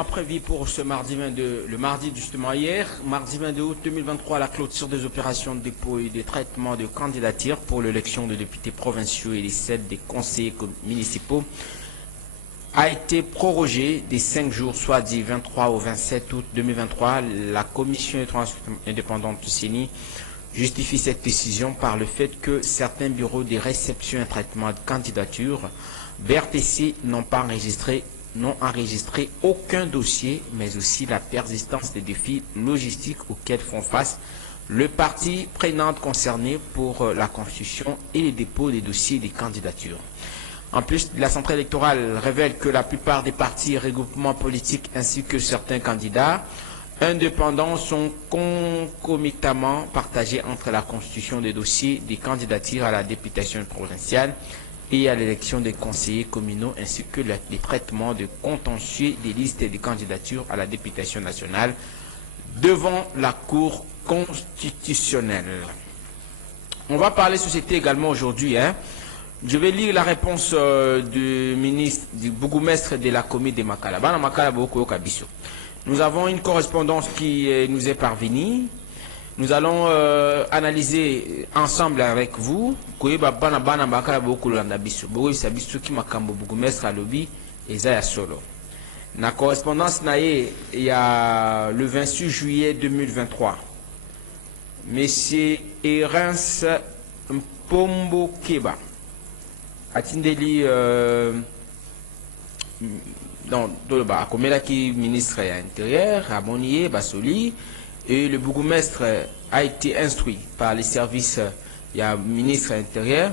Prévu pour ce mardi 22, le mardi justement hier, mardi 22 août 2023, la clôture des opérations de dépôt et de traitement de candidatures pour l'élection de députés provinciaux et les 7 des conseillers municipaux a été prorogée des 5 jours, soit du 23 au 27 août 2023. La commission indépendante du CENI justifie cette décision par le fait que certains bureaux de réception et traitement de candidatures BRTC n'ont enregistré aucun dossier, mais aussi la persistance des défis logistiques auxquels font face le parti prenante concerné pour la constitution et le dépôt des dossiers des candidatures. En plus, la centrale électorale révèle que la plupart des partis et regroupements politiques ainsi que certains candidats indépendants sont concomitamment partagés entre la constitution des dossiers des candidatures à la députation provinciale et à l'élection des conseillers communaux ainsi que les traitements de contentieux des listes des candidatures à la députation nationale devant la Cour constitutionnelle. On va parler société également aujourd'hui. Je vais lire la réponse du ministre, du bourgmestre de la commune de Makala. Nous avons une correspondance qui nous est parvenue. Nous allons analyser ensemble avec vous. La correspondance il y a le 26 juillet 2023. Monsieur Erens Mpombo Keba. Atindeli comme ministre intérieur, Ramonier, Basoli, et le bourgmestre a été instruit par les services, il y a ministre intérieur,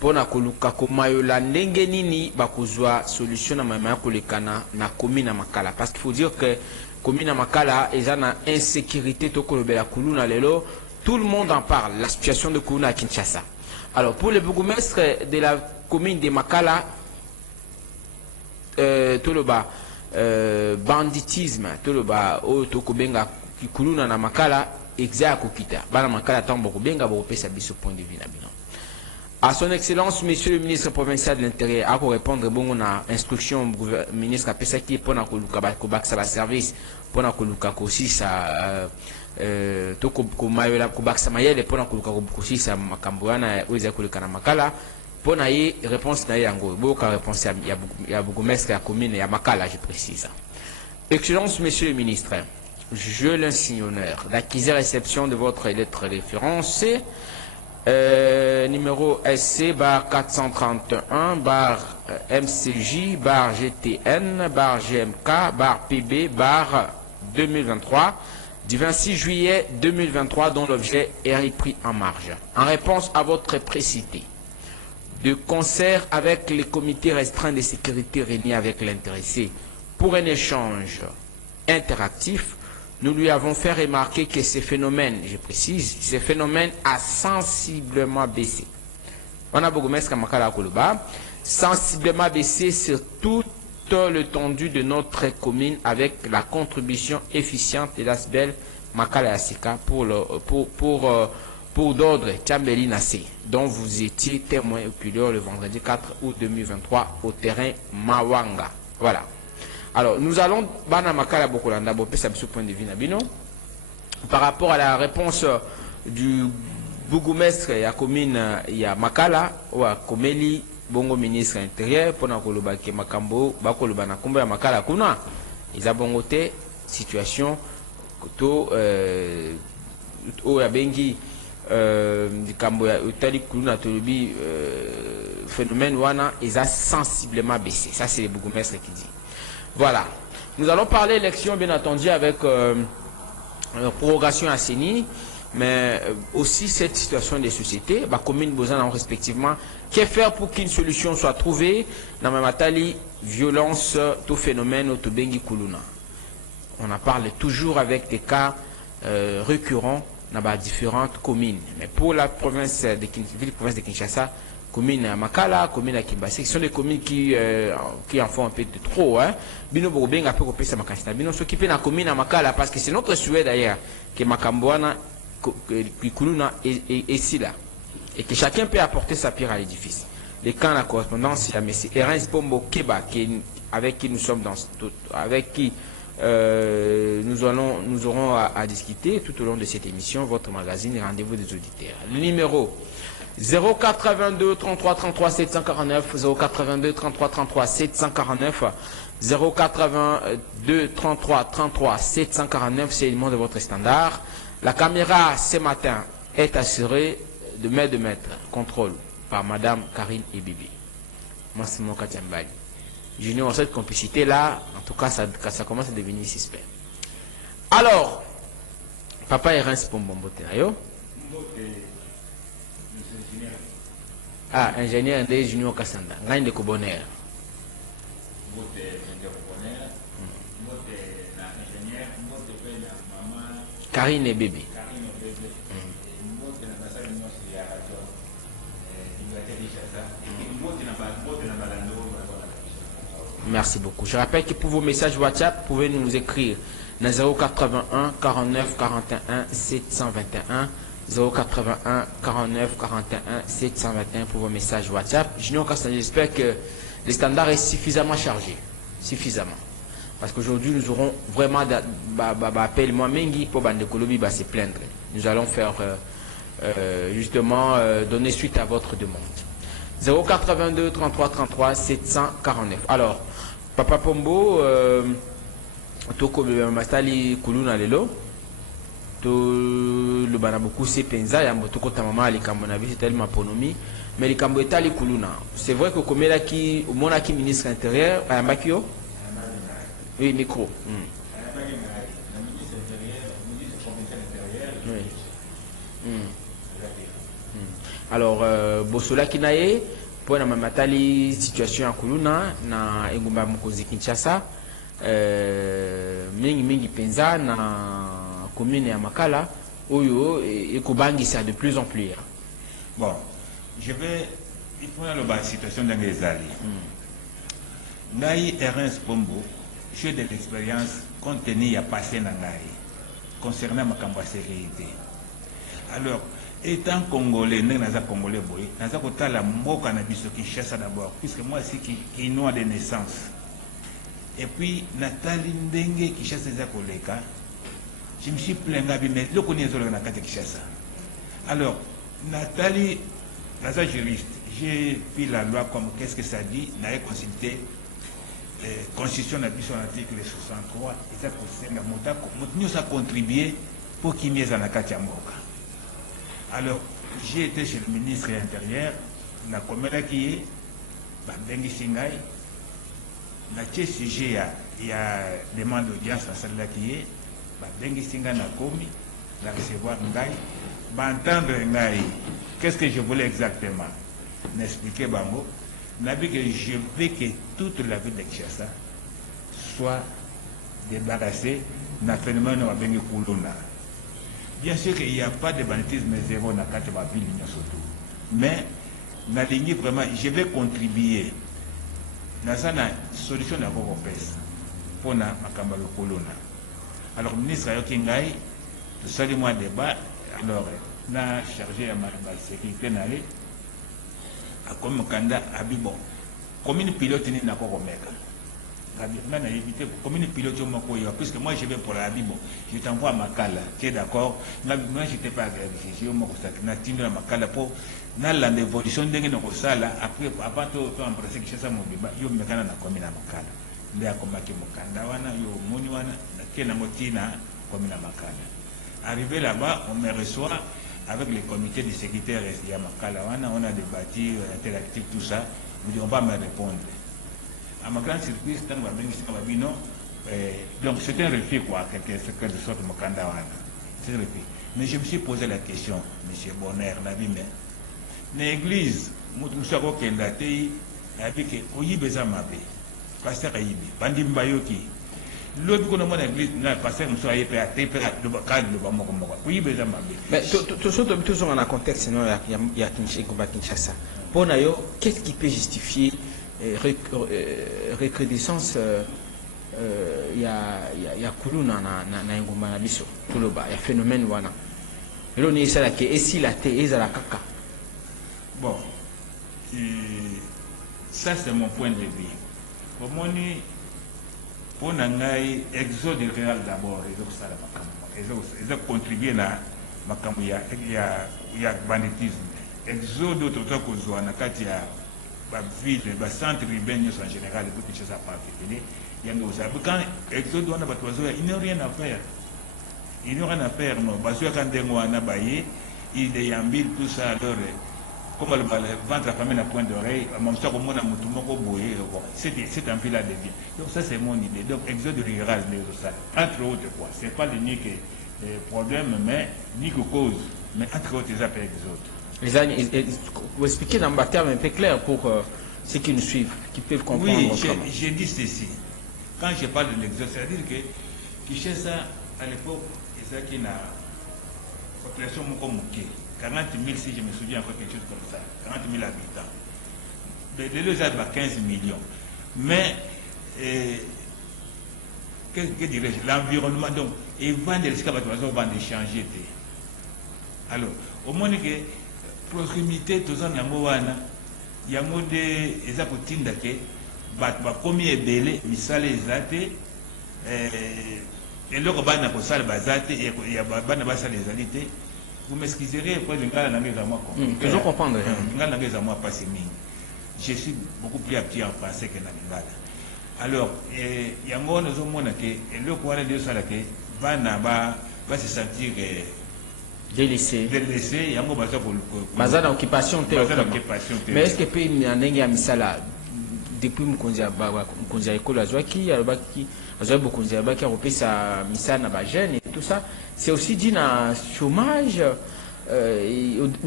pour na koluka komayola ndenge nini bakozwa solution na mama kolekana na commune Makala, parce qu'il faut dire que commune Makala est en insécurité to kolobela kuluna lelo, tout le monde en parle, la situation de Kuluna à Kinshasa. Alors pour le bourgmestre de la commune de Makala, banditisme, tokobenga Kuluna na Makala, exact kokita. Bana Makala tambo kobenga bopesa biso point de vue na bino. À son excellence, monsieur le ministre provincial de l'Intérieur, a répondre bon na instruction ministre apesa qui pour na koluka ba kobaksa ba service pour na koluka kosisa toko komayola kobaksa mayele pour na koluka kosisa makambo wana weza koleka na Makala. Pour na ye réponse na yango boka réponse ya bourgmestre ya commune ya Makala, je précise. Excellence monsieur le ministre, je l'insigne honneur d'acquérir réception de votre lettre référencée numéro SC bar 431 bar MCJ bar GTN bar GMK bar PB bar 2023 du 26 juillet 2023 dont l'objet est repris en marge. En réponse à votre précité, de concert avec les comités restreints de sécurité réunis avec l'intéressé pour un échange interactif, nous lui avons fait remarquer que ces phénomènes, je précise, ces phénomènes a sensiblement baissé. On a beaucoup sensiblement baissé sur toute l'étendue de notre commune avec la contribution efficiente de l'ASBEL Makala Asika pour d'ordre Tchambeli Nassé, dont vous étiez témoin oculaire le vendredi 4 août 2023 au terrain Mawanga. Voilà. Alors, nous allons, par rapport à la réponse du bourgmestre et à commune et à Makala, ou à Komeli, bongo ministre intérieur, pour Nakoloba ke Makambo, Bakoloba Nakumba ya Makala Kuna, ils ont bongoté situation, to, o ya bengi, du Kambo ya Utali Kuna Tolobi, phénomène wana, ils ont sensiblement baissé. Ça, c'est le bourgmestre qui dit. Voilà. Nous allons parler élection, bien entendu, avec prorogation à CENI, mais aussi cette situation des sociétés, communes besoin respectivement, que faire pour qu'une solution soit trouvée dans ma matali, violence, tout phénomène, tout bengi kuluna. On en parle toujours avec des cas récurrents dans différentes communes. Mais pour la province de Kinshasa, commune à Makala, commune à Kimbasi, ce sont des communes qui en font un peu de trop. Bino Bourbenga a pu couper sa makasita. Bino s'occuper de la commune à Makala parce que c'est notre souhait d'ailleurs que Makamboana, Kuluna est ici là. Et que chacun peut apporter sa pierre à l'édifice. Les camps, la correspondance, il y a M. Erens Pombo Keba qui est avec qui nous sommes avec qui nous aurons à discuter tout au long de cette émission, votre magazine Rendez-vous des auditeurs. Le numéro 082 33 33 749, 082 33 33 749, 082 33 33 749, c'est le nom de votre standard. La caméra ce matin est assurée de main de maître, contrôle par Madame Karine et Bibi. Massimo Katiambali. Junior, cette complicité-là, en tout cas, ça commence à devenir suspect. Alors, papa est rince pour Mbombote, ayo? Ah, ingénieur de Junior Kassanda, gagne de Kobonner. Karine et Bibi. Merci beaucoup. Je rappelle que pour vos messages WhatsApp, vous pouvez nous écrire dans 081 49 41 721, 081 49 41 721 pour vos messages WhatsApp. Junior Kassan, j'espère que le standard est suffisamment chargé. Suffisamment. Parce qu'aujourd'hui, nous aurons vraiment appel moi Mengi pour Bande Kolobi se plaindre. Nous allons faire justement donner suite à votre demande. 082 33 33 749. Alors, Papa Pombo, toko mastali kuluna lelo, to le banabuku se penza ya motoko tamama alikambo na bisi tellement ponomi, mais likambo etali kuluna. C'est vrai que comme là qui au mona qui ministre intérieur ayambakio. Oui, micro. Oui. Alors, Bosola Kinae, pour la matali situation à Kuluna, na Engumba Mukozi Kinshasa, mingi penza na commune ya Makala, Oyo et Kubangi ça de plus en plus. Bon, il faut aller la situation dans les alliés. Naï Ernst Pombo, j'ai de l'expérience compte tenu à passer dans Naï, concernant ma campagne sécurité. Alors, étant congolais, nous sommes congolais, nous sommes la mboka na biso Kinshasa d'abord, puisque moi aussi qui noie de naissance. Et puis, Nathalie Ndenge Kinshasa Zakoleka, je me suis plaint, mais le connais na kate Kinshasa. Alors, Nathalie, la juriste, j'ai vu la loi comme qu'est-ce que ça dit, n'a consulté Constitution de l'article 63, et ça nous a contribué pour qu'il y ait un akati mboka. Alors, j'ai été chez le ministre de l'Intérieur, la commune qui est, Bengi Singai, la sujet, il y a demande d'audience à celle-là qui est, Bengi Singai n'a commis, la recevoir Ngai, entendre Ngai, qu'est-ce que je voulais exactement, m'expliquer Bango, n'a vu que je veux que toute la ville de Kinshasa soit débarrassée d'un phénomène de Bengi Kuluna. Bien sûr qu'il n'y a pas de banditisme zéro dans la ville, mais dans la ligne vraiment, je vais contribuer dans une solution de la Européenne pour la Makamba Kolona. Alors, le ministre Ayokingai, tout ça, moi débat, alors, on a chargé la sécurité à comme Kanda à Bibon. Comme une pilote n'est pas encore commune pilote puisque moi je vais pour la Bible, je t'envoie à Makala, tu es d'accord? Moi je n'étais pas agréable, je suis à Makala pour l'évolution de Sala, après avant tout embrasser que je suis à mon débat, je me canne à la commune à Makala. Mais à combattre mon Kandawana, yo Moniwana, qui est la motina commune à Makala. Arrivé là-bas, on me reçoit avec les comités de sécurité à Makala, on a débattu, interactif, tout ça, vous dites on va me répondre. À ma grande surprise, donc c'est un refus quoi, quelque sorte de Mokandawana. C'est un refus. Mais je me suis posé la question, M. Bonner, l'église, Moussako Kendate, a dit que Oyibeza Mabé, pasteur Ayibi, Bandimbayoki, l'autre qu'on a l'église, pasteur Moussaïe, le cadre de Bamoko, Oyibeza Mabé. Mais toujours en un contexte, sinon il y a Kinshasa. Pour Nayo, qu'est-ce qui peut justifier recrudescence il y a kuluna na ngoma na biso tuloba il y a phénomène wana elo ni sala ke esila te ezala kaka. Bon, ça c'est mon point de vue. omoni pour nangai exode rural d'abord ils ont contribué na makambo ya banditisme exode toto kozwa na kati ya ba ville ba centre urbain en général et beaucoup de choses à particulier yango ça quand exode wana bato bazo il n'y a rien à faire il n'y a rien à faire non bazo ya kandengo wana baye il déambule tout ça alors comme le ventre à famille à point d'oreille, mon soeur au monde à Moutoumoko Boué, c'est un village de vie. Donc ça c'est mon idée. Donc exode rural de ça. Entre autres quoi, c'est pas l'unique problème, mais ni que cause, mais entre autres ils appellent exode. Vous expliquez dans un terme un peu clair pour ceux qui nous suivent, qui peuvent comprendre. Oui, j'ai dit ceci. Quand je parle de l'exode, c'est-à-dire que Kinshasa à l'époque, ils ont une population Mokomoké. 40 000, si je me souviens encore quelque chose comme ça, 40 000 habitants. Les deux ont 15 millions. Mais, que dirais-je, l'environnement, donc, ils vendent les escapatoires, ils vendent échanger. Alors, au moins que, proximité, tout ça, il y a des apotinda qui, comme il est belé, misale ezate, et l'autre bana pour ça, le bazate, et il y a bana basa les alités. Vous m'excuserez, après je peux comprendre. Je suis beaucoup plus apte en français que dans Lingala. Alors, il y a un moment où le coin de ça va se sentir délaissé. Il y a un moment où occupation. Mais est-ce que pays n'anengi misala depuis mkonzi école azwaki alobaki azwa bokonzi abaki repesa misala na ba jeune et tout ça, c'est aussi dit na chômage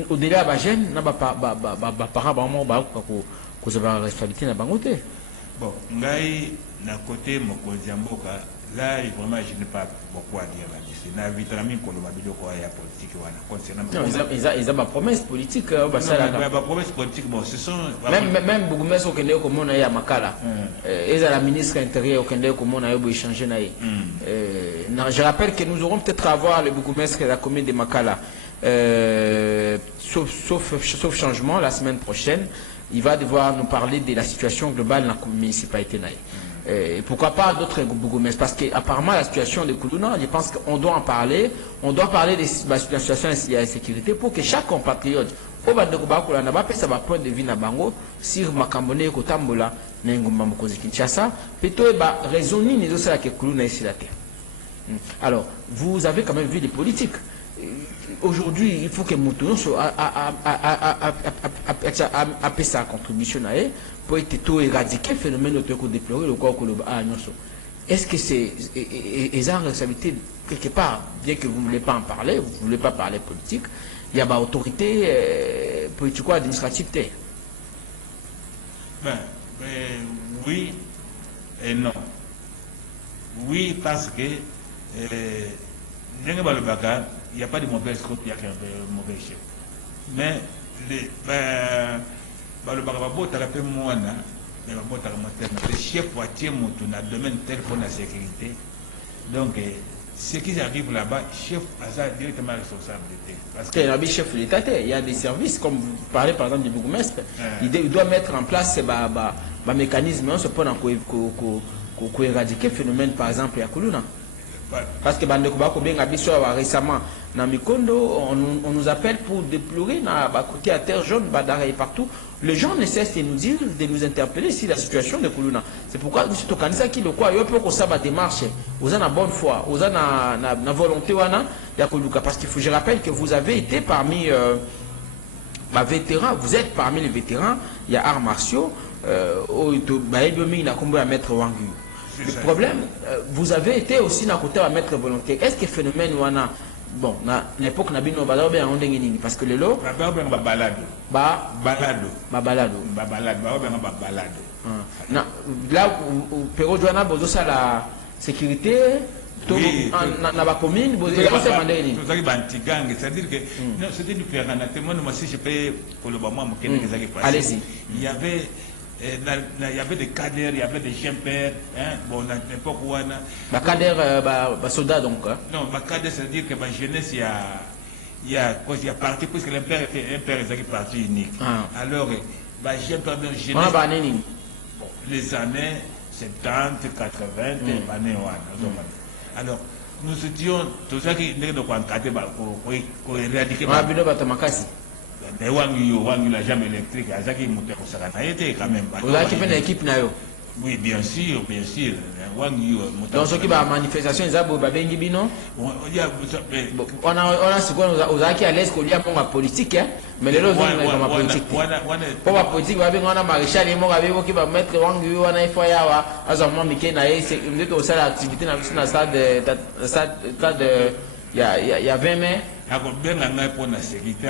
au-delà ba jeune na ba parents vraiment ba ko za responsabilité na bango te. Bon, ngai na côté mokonzi mboka là vraiment je n'ai pas beaucoup à dire là-dessus. Na vitamine ko lo mabilo ko ya politique wana concernant. Non, ils ont ma promesse politique ba sala. Ba promesse politique bon, ce sont même bougumès au kende ko mona ya makala. Et la ministre intérieur au kende ko mona yo échanger na je rappelle que nous aurons peut-être à voir le bougumès de la commune de Makala. Sauf changement la semaine prochaine, il va devoir nous parler de la situation globale dans la municipalité naïe. Pourquoi pas d'autres bourgmestres? Parce qu'apparemment la situation de Koulouna, je pense qu'on doit en parler. On doit parler de la situation de sécurité pour que chaque compatriote, au bas de Koubakula, n'a pas sa point de vue na bango, si Makambone Kotambola, Nengumba Mokozi Kinshasa, plutôt raisonner les autres que Koulouna ici la terre. Alors, vous avez quand même vu les politiques. Aujourd'hui, il faut que Moutounon a sa contribution pour être éradiquer le phénomène de déplorer le corps que le Est-ce que c'est une responsabilité quelque part, bien que vous ne voulez pas en parler, vous ne voulez pas parler politique, il y a une autorité politico-administrative? Oui et non. Oui, parce que il n'y a pas de mauvaise route, il y a qu'un mauvais chef. Mais le chef voitier dans le domaine tel pour la sécurité. Donc, ce qui arrive là-bas, chef a directement responsabilité. Parce que le chef de l'État, il y a des services, comme vous parlez par exemple du bourgmestre, il doit mettre en place des mécanismes pour éradiquer le phénomène, par exemple, à Koulouna. Parce que récemment, dans Mikondo, on nous appelle pour déplorer côté à terre jaune, et partout. Les gens ne cessent de nous dire, de nous interpeller sur la situation de Koulouna. C'est pourquoi nous sommes qui le quoi, il faut que ça démarche, vous avez la bonne foi, vous avez la volonté de Koulouka. Parce que je rappelle que vous avez été parmi vétérans, vous êtes parmi les vétérans, il y a arts martiaux, maître Wangu. Le problème, vous avez été aussi dans le côté à mettre volonté. Est-ce que le phénomène, bon, à l'époque, on a parce que le lot. Là où Péro Douana, la sécurité, dans la commune, c'est-à-dire que c'était différent. Si je peux pour le moment, allez-y. Il y avait des cadres, il y avait des chempères, bon, à l'époque où on a... cadre, soldat donc. Non, cadre, c'est-à-dire que ma jeunesse, il y a parti, puisque un père est parti unique. Alors, jeunesse, les années 70, 80, alors, nous étions tout ça qui n'est pas encadré pour éradiquer. Mais Wangu la jambe électrique, à ça qui montait pour ça, quand même. Vous avez fait une équipe nayo. Oui, bien sûr, bien sûr. Donc, ce qui va manifestation, ils ont babengi bino. On a ce qu'on a qui à l'aise qu'on y a pour la politique, mais les autres ont comme la politique. Pour la politique, on a maréchal et moi qui va mettre Wangu, on a fait à Azamon Miké, c'est une autre activité dans le stade il y a 20 mai. Pour la sécurité,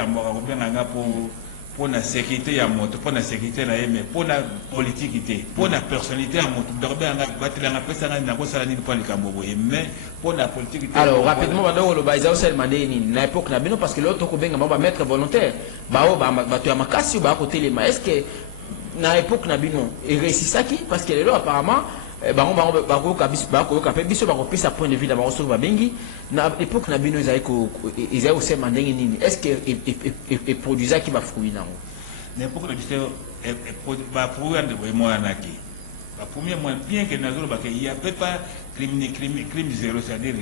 pour la sécurité à moto, pour la sécurité là, mais pour la politique, pour la personnalité à moto, mais pour la politique. Alors rapidement, on va dire que l'époque n'a pas parce que l'autre va mettre volontaire. Tu as ma casse ou côté les mains. Est-ce que na l'époque n'a pas et réussi ça qui parce que là apparemment sa point de vue d'abord sur Babengi na l'époque na bino ils ont aussi mandé nini est-ce que et produisa qui va fruit na l'époque de bise ba fruit de moi naki ba premier moins bien que nazolo ba il y a pas crime zéro c'est-à-dire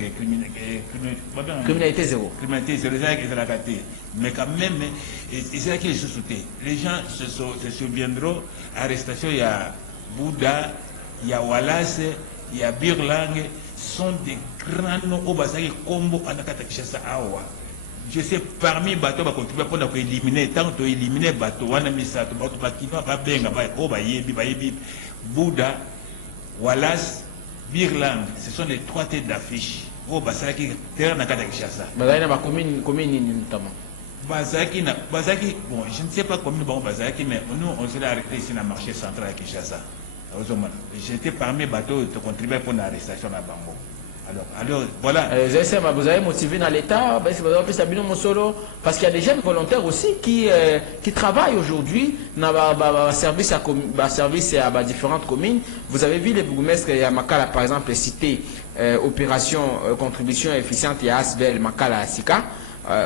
criminalité zéro c'est la carte mais quand même c'est là qu'ils se soutaient les gens se souviendront arrestation il y a Bouddha il y a Wallace, il y a Birlang, sont des grands noms au Basaki Combo Anakata Kishasa Awa. Je sais parmi les bateaux qui contribuent pour éliminer, tant que éliminer les bateaux, on a mis ça, Bouddha, Wallace, Birlang, ce sont les trois têtes d'affiche au Basaki, terre Nakata Kishasa. Mais là, il y a ma commune notamment. Basaki, bon, je ne sais pas combien de Basaki, mais nous, on s'est arrêté ici dans le marché central à Kinshasa. J'étais parmi les bateaux qui contribuaient pour l'arrestation à Bango. Alors voilà. Vous avez motivé dans l'État, parce qu'il y a des jeunes volontaires aussi qui travaillent aujourd'hui dans le service à différentes communes. Vous avez vu les bourgmestres, il y a Makala par exemple cité opération contribution efficiente, il y a Asbel, Makala, Sika,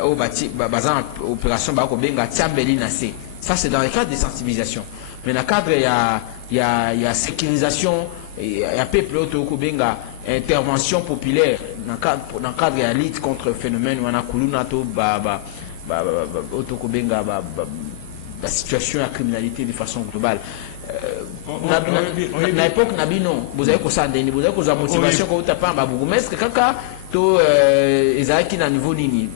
opération Bakobenga, Tiambeli, Nassé. Ça c'est dans le cadre de sensibilisation. Mais dans le cadre, il y a sécurisation, il y a peuple autokobenga, intervention populaire, dans le cadre, il y a lutte contre le phénomène, on a kulunato, autokobenga, la situation de la criminalité de façon globale. Dans l'époque, vous avez la motivation que vous avez pas bourgmestre, kaka, to ezaki na niveau nini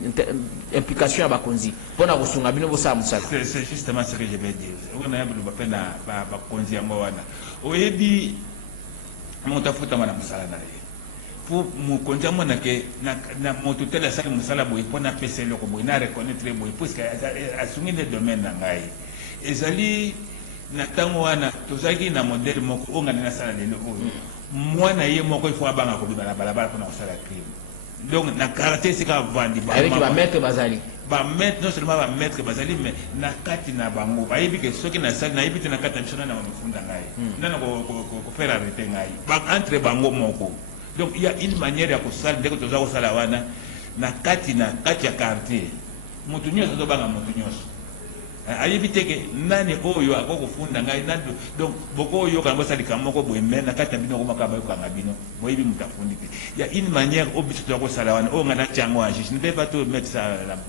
implication à Bakonzi. C'est justement ce que je vais dire. On a eu na Bakonzi à Moana. Oyebi montafuta mana musala na ye. Pour mon konja mona ke na mototel à ça musala boy pour na pese loko boy na reconnaître boy parce que assumer le domaine na ngai. Ezali na tango wana tozaki na modèle moko onga na sala lelo oyo. Mwana ye moko il faut abanga ko bibala balabala pour na sala crime. Donc na caractère ka vandi ba avec va mettre bazali ba mettre non seulement va mettre bazali mais na kati na bango ba yebi ke soki na sala na yebi na kati na bisona na mfunda ngai nana ko faire arrêter ngai ba entre bango moko. Donc il y a une manière ya ko sala dès que toza ko sala wana na kati ya quartier mutu nyoso to banga mutu nyoso ayebite ke nani oyo akoko funda ngai nando donc boko oyo kango salika moko boye mena kata bino ko makaba yo kanga bino boyebi mutafundi te il y a une manière obiso to ko salawana o ngana chango aji je ne vais pas tout mettre ça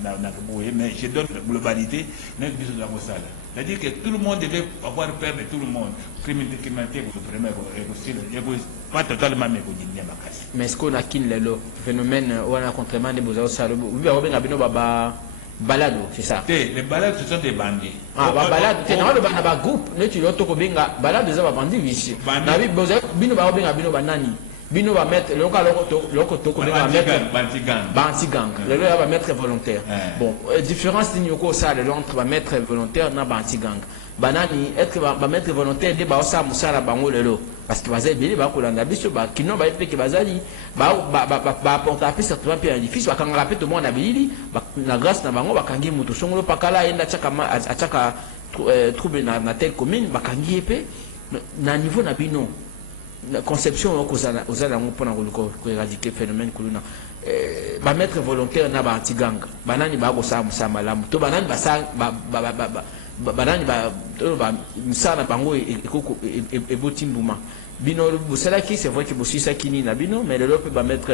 na boye mais je donne la globalité na biso to ko sala c'est-à-dire que tout le monde devait avoir peur de tout le monde criminalité pour le premier et pas totalement mais ko dinne makasi mais ce qu'on a kin lelo phénomène wana contrement de bozo salo oui ba obenga bino baba balado, c'est ça. Les balades, ce sont des bandits. Ah, balade, c'est normal, le groupe, tu l'as tout benga, balade, c'est un bandit, ici. Navi, bino ba benga, bino banani. Bino va mettre, le va mettre. Bantigang. Le va mettre volontaire. Bon, différence d'Inyoko, ça, le l'autre va mettre volontaire, na bantigang. Banani, être va mettre volontaire, de baosa, moussa, la bango, le lot. Parce que vas-y, bien, va kolanda biso, qui n'ont pas été que bazali, apporter à certainement bien difficile, quand on rappelle tout le monde à Bili, la grâce n'a pas kangi mutu songolo pakala enda chaka trouble na telle commune, bakangi épée, na niveau na bino, la conception aux alentours pour éradiquer le phénomène kuluna. Ba mettre volontaire na ba antigang, banani ba ko sa malamu, to banani ba sa banani ba misala bango e botimbuma bino bosalaki c'est vrai que bosisaki ni na bino mais lelo peut ba mettre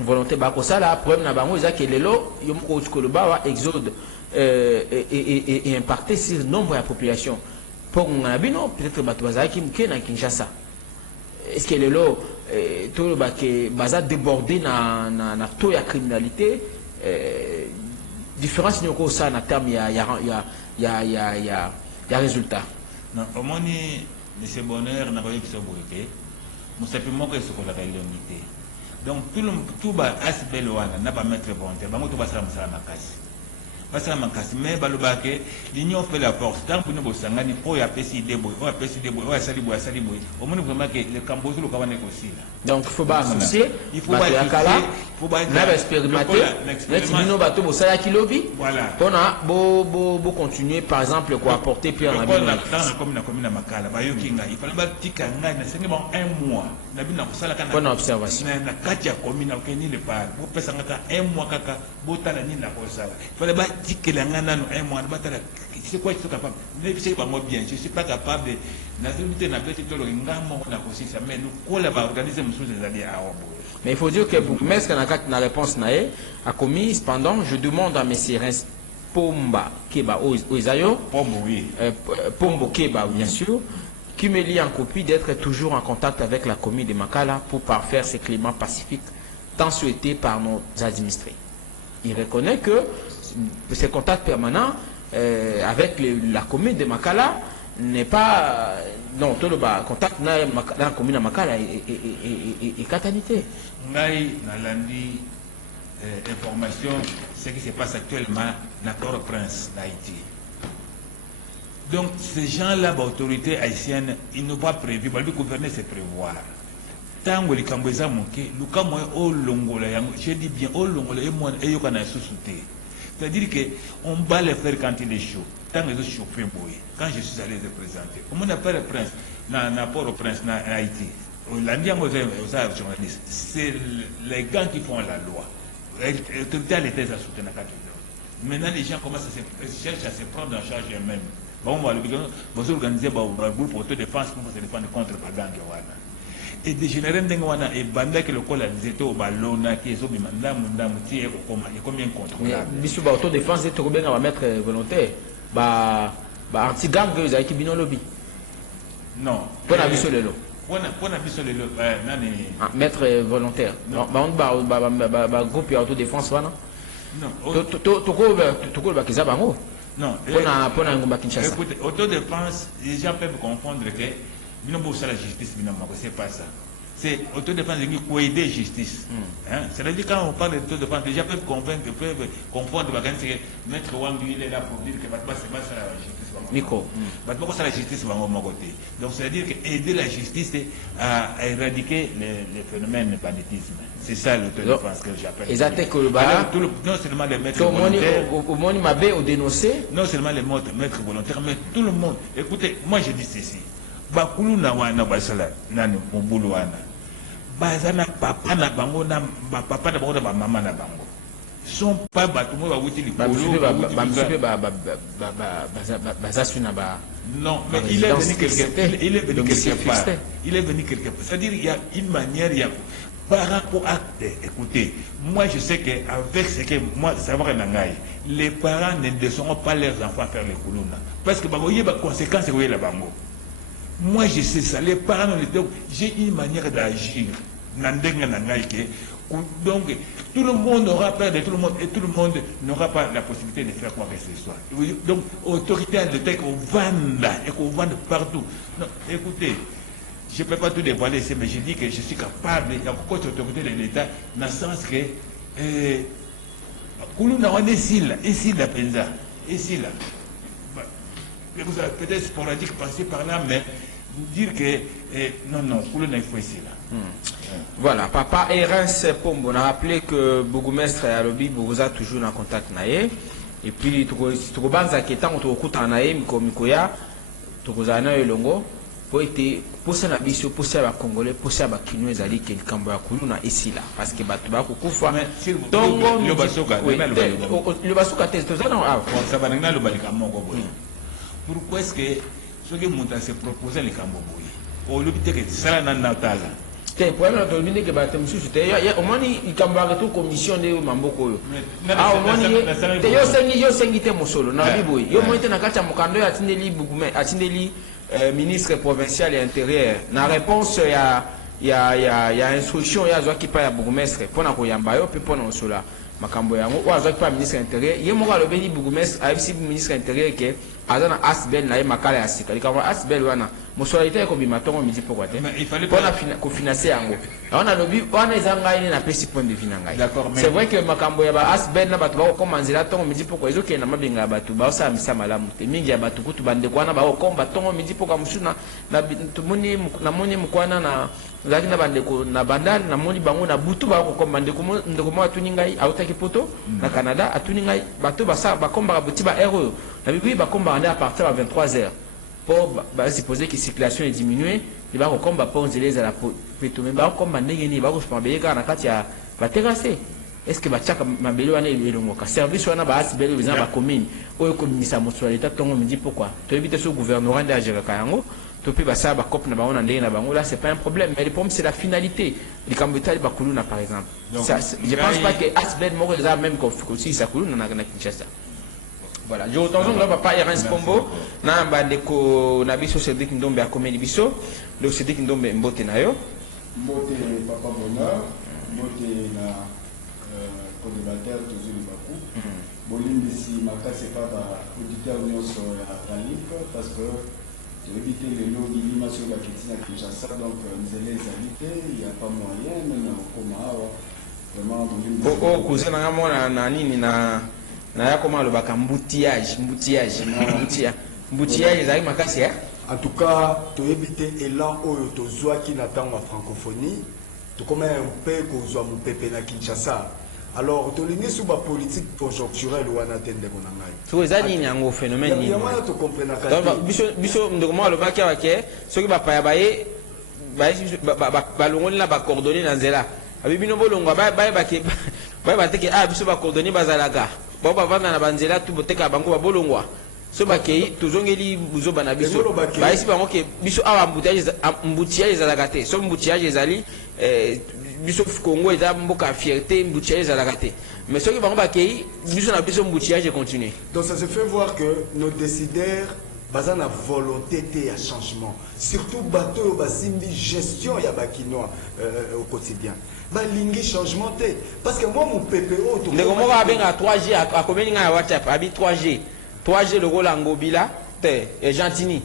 volonté ba ko sala problème na bango ezaki lelo yo moko tukoloba wa exode et impacter sur nombre de population pour na bino peut-être bato bazaki mke na Kinshasa. Est-ce que lelo tout ba que baza débordé na taux ya criminalité différence nyoko ça na terme ya résultat. Non, au moins monsieur Bonheur n'a pas eu que ça bourré. Moussapi moko esokola ka l'unité. Donc tout ba aspect loana n'a pas mettre volontaire. Bango tout ba sala musala makasi. Basala makasi mais balobake l'union fait la force. Tant pour nous bosangani po ya PCD boy, o ya PCD boy, o ya sali boy. Au moins vraiment que le Cambozo le kawane aussi là. Donc il faut pas associer, il faut pas expérimenter, mais bateau bosala ki lobby. Voilà. On a beau continuer par exemple quoi apporter pierre na bino. Comme na makala ba yo kinga, il fallait ba tika ngai na sengi bon 1 mois. Na bino kosala kana. Bonne observation. Na kati ya commune okeni le par. Bo pesa ngaka 1 mois kaka botala ni na kosala. Il fallait ba tikela ngana no 1 mois batala. C'est quoi je suis capable? Mais c'est pas moi bien, je suis pas capable de nationalité na petit tolo ngamo na kosisa mais nous kola ba organiser musu des alliés à Obo. Mais il faut dire que Bourgmestre na réponse nae a commis cependant je demande à messieurs Pomba Keba Oizayo Pombo oui. Pombo Keba bien sûr qui me lie en copie d'être toujours en contact avec la commune de Makala pour parfaire ces climats pacifiques tant souhaités par nos administrés. Il reconnaît que ces contacts permanents avec la commune de Makala n'est pas non tout le contact dans la commune de Makala et catanité. Ngai nalandi information ce qui se passe actuellement dans Port-au-Prince d'Haïti. Donc ces gens-là, l'autorité haïtienne, ils n'ont pas prévu, le gouverner c'est prévoir. Tango les Cambouéza manqué, le Cameroun au Longola, je dis bien au Longola et moi et Yokana sous-souté. C'est-à-dire qu'on bat les faire quand il est chaud. Tant que je suis chauffé, quand je suis allé les présenter. Comme on appelle le prince, dans Port-au-Prince, dans Haïti, c'est les gars qui font la loi. L'autorité à l'État a soutenu la carte. Maintenant, les gens commencent cherchent à se prendre en charge eux-mêmes. Bon, vous organisez un groupe autodéfense pour se défendre contre la gang. Et dégénérer d'Engwana et Banda que le col a dit au ballon qui est au Bimanda, Mundamouti et combien contrôlable. Monsieur autodéfense, c'est trop bien à mettre volontaire. Anti-gang, vous avez qui bino lobby. Non. Pour la mission de l'eau. Pour la mission de l'eau, mettre volontaire. Non, groupe autodéfense, non. Non. Non. Pour la Kinshasa. Écoutez, autodéfense, les gens peuvent confondre que. La justice, c'est pas ça. C'est autodéfense qui peut aider la justice. C'est-à-dire quand on parle d'autodéfense, les gens peuvent confondre Maître Wangu il est là pour dire que c'est pas ça la justice. Nico. La justice va mon côté. Donc c'est-à-dire aider la justice à éradiquer les phénomènes de banditisme. C'est ça l'autodéfense que j'appelle. Exactement que non seulement les maîtres volontaires. Au monde m'a dénoncé. Non seulement les maîtres volontaires, mais tout le monde. Écoutez, moi je dis ceci. Bakulu na wana basala nani mobulu wana bazana papa na bango na papa na bango na mama na bango sont pas batumo ba wuti likolo non mais il est venu quelque part il est venu quelque part c'est-à-dire il y a une manière il y a par rapport à écoutez moi je sais que avec ce que moi savoir nangai les parents ne laisseront pas leurs enfants faire les kuluna parce que bango yeba conséquences ko yela bango. Moi, je sais ça. Les parents, j'ai une manière d'agir. Donc, tout le monde aura peur de tout le monde et tout le monde n'aura pas la possibilité de faire quoi que ce soit. Donc, autorité à l'État, qu'on vende et qu'on vende partout. Non, écoutez, je ne peux pas tout dévoiler, mais je dis que je suis capable, il y a beaucoup d'autorité de l'État, dans le sens que, ici la penza, ici là. Vous avez peut-être sporadique passer par là, mais dire que non, pour le neuf ici là. Voilà, papa Erens Pombo, on a rappelé que Bourgmestre à Lobby vous a toujours en contact naé. Et puis, tu as qui est en train de Mikoya, tu as eu longo, pour ça, la mission, pour ça, les Congolais, pour ça, les Kinois, les Cambouis, les ici là. Parce que tu vas Koufa. Donc, le Basouka, ça va nous pourquoi est-ce que ceux qui montent à se proposer les Cambouis au lobby que ça n'a pas te problème to binde ke batem susu te ya omani ikambara to commission de mamboko yo omani te yo sengi te mosolo na biboy yo moite na kati ya mokando ya atindeli ministre provincial et intérieur na réponse ya instruction ya zwa kipa ya bourgmestre pona ko yamba yo pe pona osola makambo yango wa zwa kipa ministre intérieur ye mo ka lobeli bourgmestre AFC ministre intérieur ke azana asbel na ye makala ya sika likava asbel wana mosolalité ko bimatongo midi pourquoi te pona ko financer yango on lobi wana ezanga ine na pesi point de vue na ngai c'est vrai que makambo ya ba asbel na batu ba ko manzela tongo midi pourquoi ezoke na mabenga batu ba sa misa malamu te mingi ya batu kutu bande kwana ba ko komba tongo midi pourquoi musuna na tumuni na moni mukwana na zaki na bande ko na bandal na moni bango na butu ba ko komba ndeko mo atuni ngai autaki poto na Canada atuni ngai batu ba sa ba komba buti ba heureux na bibi ba komba à partir de 23h pour supposer que la circulation est diminuée, il va recombattre pour les à la pétomé, il va recombattre les va recombattre na kati ya va terrasser. Est-ce que va chaka mabelo ane elongoka service wana ba asibelo bizana ba commune oyo communisa mutualité tongo me dit pourquoi to éviter ce gouvernement de gérer kayango to pe ba sa ba cop na ba ona ndenge na bango là c'est pas un problème mais le problème c'est la finalité les kambetali ba kuluna par exemple ça je pense pas que asbel moko déjà même qu'on aussi ça kuluna na Kinshasa. Voilà, je retrouve là papa Ernst Pombo na bandeko na biso Cédric Ndombe a commis biso le Cédric Ndombe mbote na yo mbote papa bonheur mbote na co-débatteur tozuli baku bolimbisi makasi pa ba auditeur nyonso ya Tanip parce que toyebi te lelo lilimasi oyo bakiti na Kinshasa donc nzela ezali te il y a pas moyen même okoma awa vraiment bolimbisi cousin na mona na nini na ya comment le baka mbutillage ezali makasi en tout cas toyebi te élan oyo tozwaki na ntango ya francophonie tokoma un peu kozwa mopepe na Kinshasa alors tolingi sur ba politique conjoncturelle wana te ndeko na ngai so eza nini yango phénomène nini yango to comprendre ka donc biso ndeko mo alobaki awake soki bapaya baye balongoli na bacoordonné na nzela abibino bolongwa bayebake biso bacoordonné bazalaka bao bavanda na banzela tu boteka bango babolongwa so bakei tozongeli buzoba na biso baisi bango ke biso awa mbutillage ezalaka te so mbutillage ezali biso Congo eza mboka fierté mbutillage ezalaka te mais soki bango bakei biso na biso mbutillage continue. Donc ça se fait voir que nos décideurs baza na volonté te ya changement surtout bateau basimbi gestion ya bakinois au quotidien balingi changement te parce que moi mon PPO to ndeko moko abenga 3G akomeni nga ya WhatsApp abi 3G le rôle ngobila te et Gentini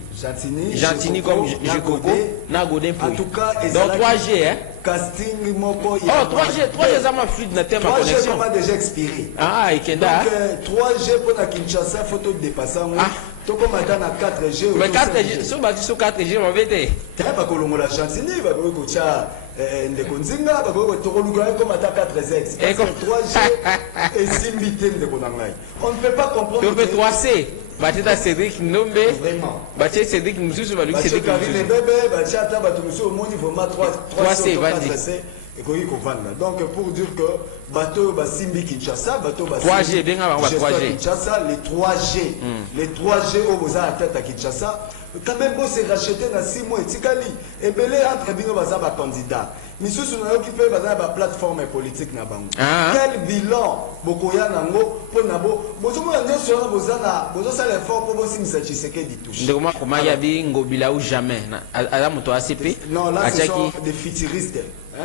comme Jikoko na Godin en tout cas donc 3G casting moko 3G ça m'a fluide na thème connexion 3G m'a déjà expiré ikenda donc 3G pour la Kinshasa photo dépasser toko madana 4G mais 4G sur bâti sur 4G on vete t'as pas kolongo la Gentini va ko cha ndeko nzinga ba ko tokoluka comme ata 4Z 3G et simbité ndeko na ngai on ne peut pas comprendre tu peux 3C batita Cédric Ndombe batia Cédric mususu ba lui Cédric mususu bébé batia ta ba mususu au monde vraiment 3C et ko yiko vanda donc pour dire que bateau ba simbi Kinshasa bateau ba 3G benga ba 3G Kinshasa les 3G au boza à tête à Kinshasa quand même bon c'est racheté dans 6 mois etikali et belé entre bino baza ba candidat misusu na yo ki pe baza ba plateforme politique na bango quel bilan bokoya nango po na bo bozo mo ndio sera bozana bozo sala effort pour bosi misa Tshisekedi touche ndeko ma koma ya bi ngobila ou jamais ala moto ACP non là ce sont des futuristes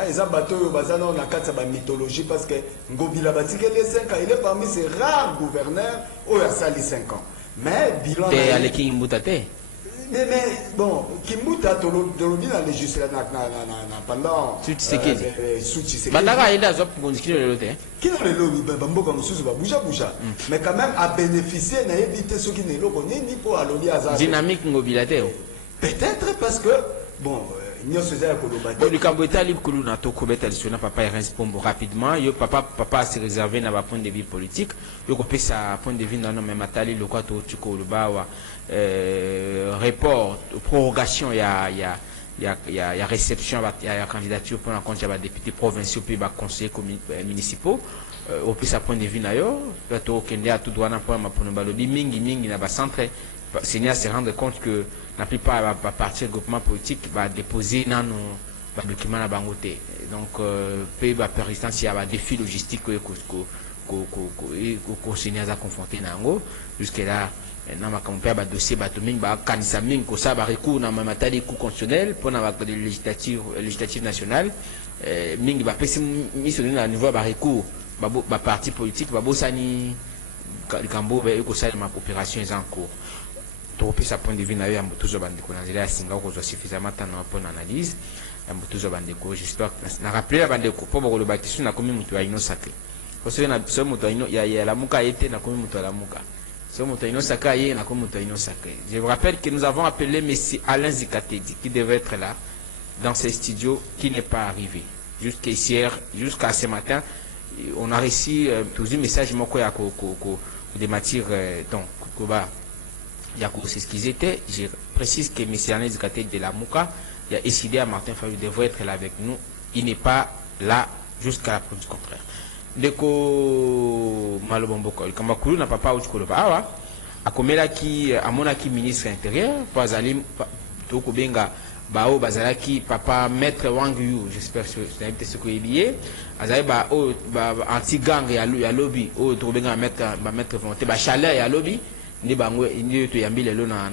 ils ont battu bazana on a quatre ba mythologie parce que ngobila batikeli 5 ans il est parmi ces rares gouverneurs où il a sali 5 ans mais bilan te aleki mbutate mais bon, Kimbuta Tolobi na législature pendant Tshisekedi. Bandaka il a zop kondikiyo le lote. Qui dans le lobby bamboka mususu ba bouja mais quand même à bénéficier na éviter ceux qui ne lo ni pour alobi azar. Dynamique ngobilate. Peut-être parce que bon le Cambodge libre que na toko beta lisona papa répond rapidement yo papa s'est réservé na ba point de vue politique yo ko pesa point de vue na même matali le quoi to tiko le bawa report prorogation ya réception ya candidature pour la compte ya député provinciaux puis ba conseillers municipaux au plus à point de vue na yo to kende a tout droit na pour ma pour balobi mingi na ba centre Seigneur se rendre compte que la plupart va partir groupement politique va déposer dans nos documents à Bangote. Donc pays va persistance il y a des défis logistiques que Seigneur a confronté nango jusqu'à là na makampe ba dossier ba toming ba kanisa ming ko sa ba recours na matali coup constitutionnel pour na législative nationale mingi ba pesi mission na niveau ba recours ba parti politique ba bosani kambo ba ko sa ma opération est en cours. Tropé sa point de vue na yo toujours bande ko na zela singa ko suffisamment temps pour analyse toujours bande ko j'espère na rappeler la bande ko pour le bâtisseur na komi mutu aino sacré parce que na so mutu aino ya la muka était na komi mutu la muka so mutu aino sacré na komi mutu aino sacré. Je vous rappelle que nous avons appelé monsieur Alain Zikatedi qui devait être là dans ces studios qui n'est pas arrivé jusqu'à ce matin. On a reçu tous un message moko ya ko de matière donc koba c'est ce qu'ils étaient. Je précise que M. Alain Zikatedi de la Mouka, il a décidé à Martin Fayou devrait être là avec nous. Il n'est pas là jusqu'à la preuve du contraire. Deko Malobomboko, le Kamakulu n'a pas Uchkoloba, a Komela qui, à mon acquis ministre intérieur, pas Alim, Toko Benga, Bao Bazalaki, papa maître Wang Yu, j'espère que c'est ce que vous avez Azaï ba anti-gang et à lobby, au Trobenga maître volonté, Chalet et à lobby. Ni bango ni to yambi lelo na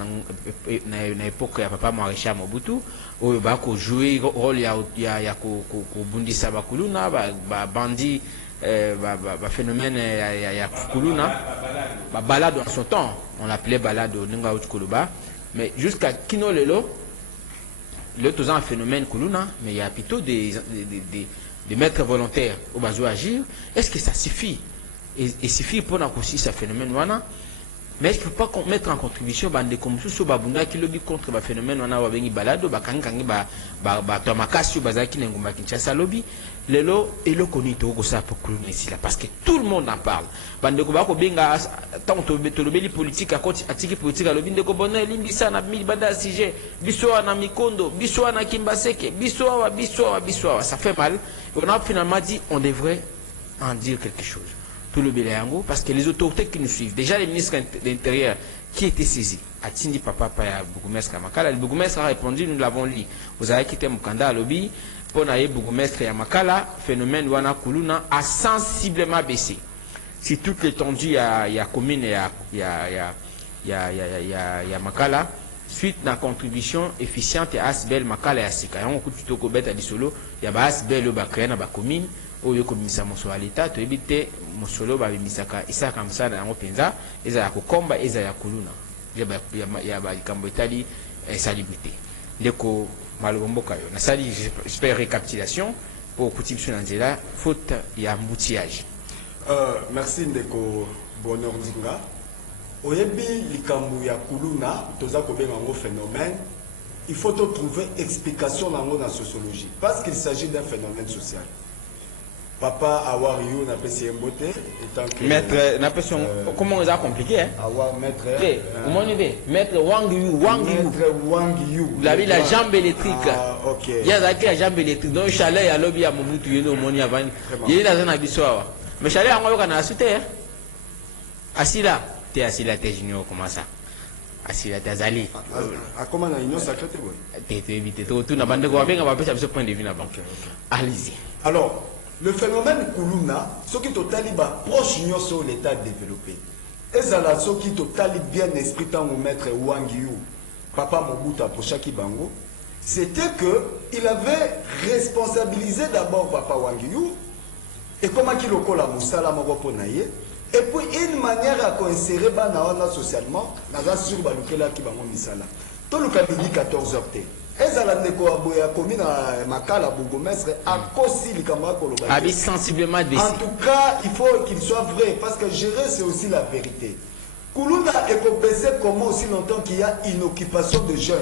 époque ya papa Maréchal Mobutu o ba ko jouer rôle ya ko bundisa ba kuluna ba bandi ba phénomène ya kuluna ba balade en son temps on l'appelait balade au Ninga Kuluba mais jusqu'à kino lelo le tous un phénomène kuluna mais il y a plutôt des maîtres volontaires au bazo agir. Est-ce que ça suffit et suffit pour aussi ce phénomène wana? Mais je ne peux pas mettre en contribution des commissions sur Babunga qui lobby contre le phénomène on a wabengi balado bakangi ba tomakasi bazaki ngumba Kinshasa lobby lelo elo konito ko ça pour ici là parce que tout le monde en parle bande ko ba ko benga tant to lobby politique à côté atiki politique à lobby ndeko bonne limbisa na mi banda sujet biso na mikondo biso na kimbaseke biso ça fait mal. On a finalement dit on devrait en dire quelque chose. Tout le Béléango, parce que les autorités qui nous suivent, déjà les ministres de l'Intérieur qui étaient saisis, a Tindi Papa Paya Bougumestre Yamakala, le Bougumestre a répondu, nous l'avons lu, vous avez quitté Mukanda à lobby, pour naïe Bougumestre Yamakala, phénomène Wana Kuluna a sensiblement baissé. Si toute l'étendue il y a commune et il y a Makala, suite à la contribution efficiente à Asbel Makala et Asika. On coûte plutôt qu'au bête à Dissolo, il y a Asbel au Bakréna, commune. Oyo komisa mosolo l'État to ebite mosolo ba bimisaka isa comme ça na ngopenza eza ya kokomba eza ya kuluna ya ba likambo etali salubrité ndeko malobomboka yo na sali j'espère récapitulation pour coutume na nzela faute ya embouteillage. Merci ndeko Bonheur Ndinga oyebi likambo ya kuluna toza kobenga ngo phénomène. Il faut trouver explication dans la sociologie parce qu'il s'agit d'un phénomène social. Papa Awar You n'a pas si beauté maître n'a pas comment on a compliqué hein Awar maître comment on dit maître Wang Yu la ville la jambe électrique OK il y a la jambe électrique donc chalet ya lobby ya Mobutu yeno moni avant il est dans un abisoa mais chalet en yoka na sute hein asila te junior comment ça asila tazali comment na union sacrée te éviter tout na bande ko benga ba pesa ce point de vue na banque allez-y. Alors le phénomène Kuluna, ce qui totali ba proche union sur l'état développé. Et ça là, ce qui totali bien esprit tant au maître Wang Yu, papa Mobutu pour chaque bango, c'était que il avait responsabilisé d'abord papa Wang Yu et comment qu'il le colle à Moussala Mogoponaye et puis une manière à insérer banaona socialement, naza sur balukela qui bango misala. Tout le cas dit 14h. Sensiblement baissé. En tout cas, il faut qu'il soit vrai, parce que gérer, c'est aussi la vérité. Kuluna est baissé comment aussi longtemps qu'il y a une occupation de jeunes.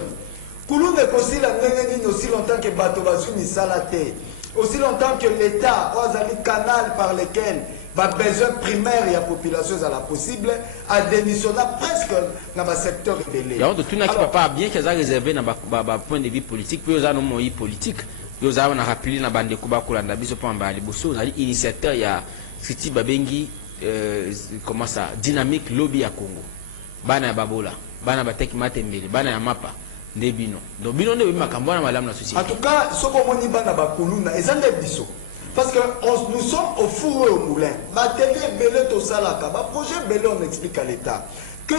Kuluna est aussi la même aussi longtemps que Batobazu Misalate, aussi longtemps que l'État, le canal par lequel les besoins primaires et la population à la possible à démissionner presque dans le secteur rebelle. Donc tout n'a pas bien qu'ils a réservé dans point de vue politique, puis ils ont un politique, ils ont rappelé dans bande Kuba Kolanda biso pamba les bosso, on a initiateur il y a Siti Babengi comment ça dynamique lobby à Congo. bana ya babola bana bateki matembele bana ya mapa nde bino donc bino nde makambo na malamu na société. En tout cas soko moni bana bakuluna ezande biso parce que nous sommes au four et au moulin. Bateli belé to salaka ba projet belé on explique à l'état que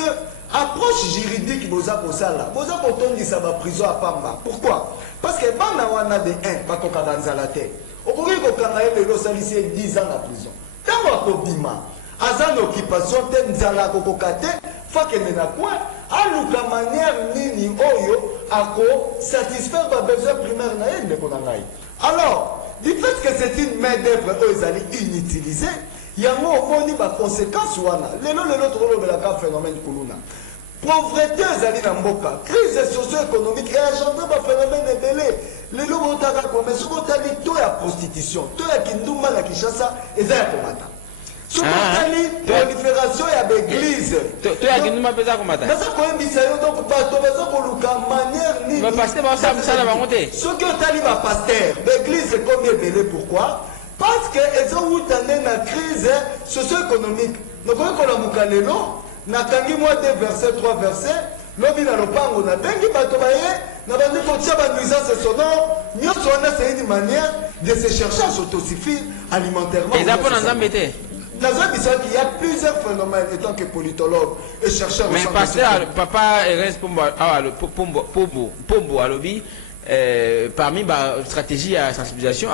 approche juridique boza ko sala boza ko tondisa ba prison à Pamba. Pourquoi? Parce que bana wana de 1 ba ko kabanza la tête. Okoki ko kanga lelo salisi 10 ans na prison. Tango akobima azana occupation te nzala ko kokate fakene na quoi aluka manière nini oyo ako satisfaire ba besoin primaire na yende ko ngai. Alors du fait que c'est une main d'œuvre inutilisée, il y a des conséquences. Lelo tolobelaka phénomène kuluna. Pauvreté ezali na mboka, crise socio-économique et engendré ba phénomène ebele. Lelo botaka comme soko tali to ya prostitution, to ya kindumba na Kinshasa ezali komata. Soko tali prolifération ya l'église. To ya kindumba pesa komata. Basa ko mbisa yo donc bato baza ko luka manière ni. Ba pasteur ba sa msala ba ngote. Soko tali ba pasteur, l'église est comme ebele pourquoi? Parce que ils ont eu une crise socio-économique. Donc on a mukalelo na kangi moi 2 versets 3 versets lobi na lopango na bengi bato baye na bandi ko tia ba nuisance sonore nyoso wana c'est une manière de se chercher à s'autosuffire alimentairement. Et ça pour nous embêter. Dans un bisou qu'il y a plusieurs phénomènes étant que politologue et chercheur. Mais pasteur papa Ernest Pombo alobi parmi les stratégies à sensibilisation,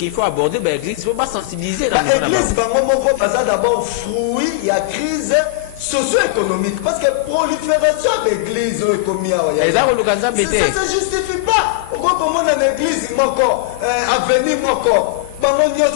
il faut aborder l'église, il faut pas sensibiliser. L'église, d'abord fruit, il y a crise socio-économique. Parce que prolifération de l'église, ça ne se justifie pas. Comment dans l'église, avenir,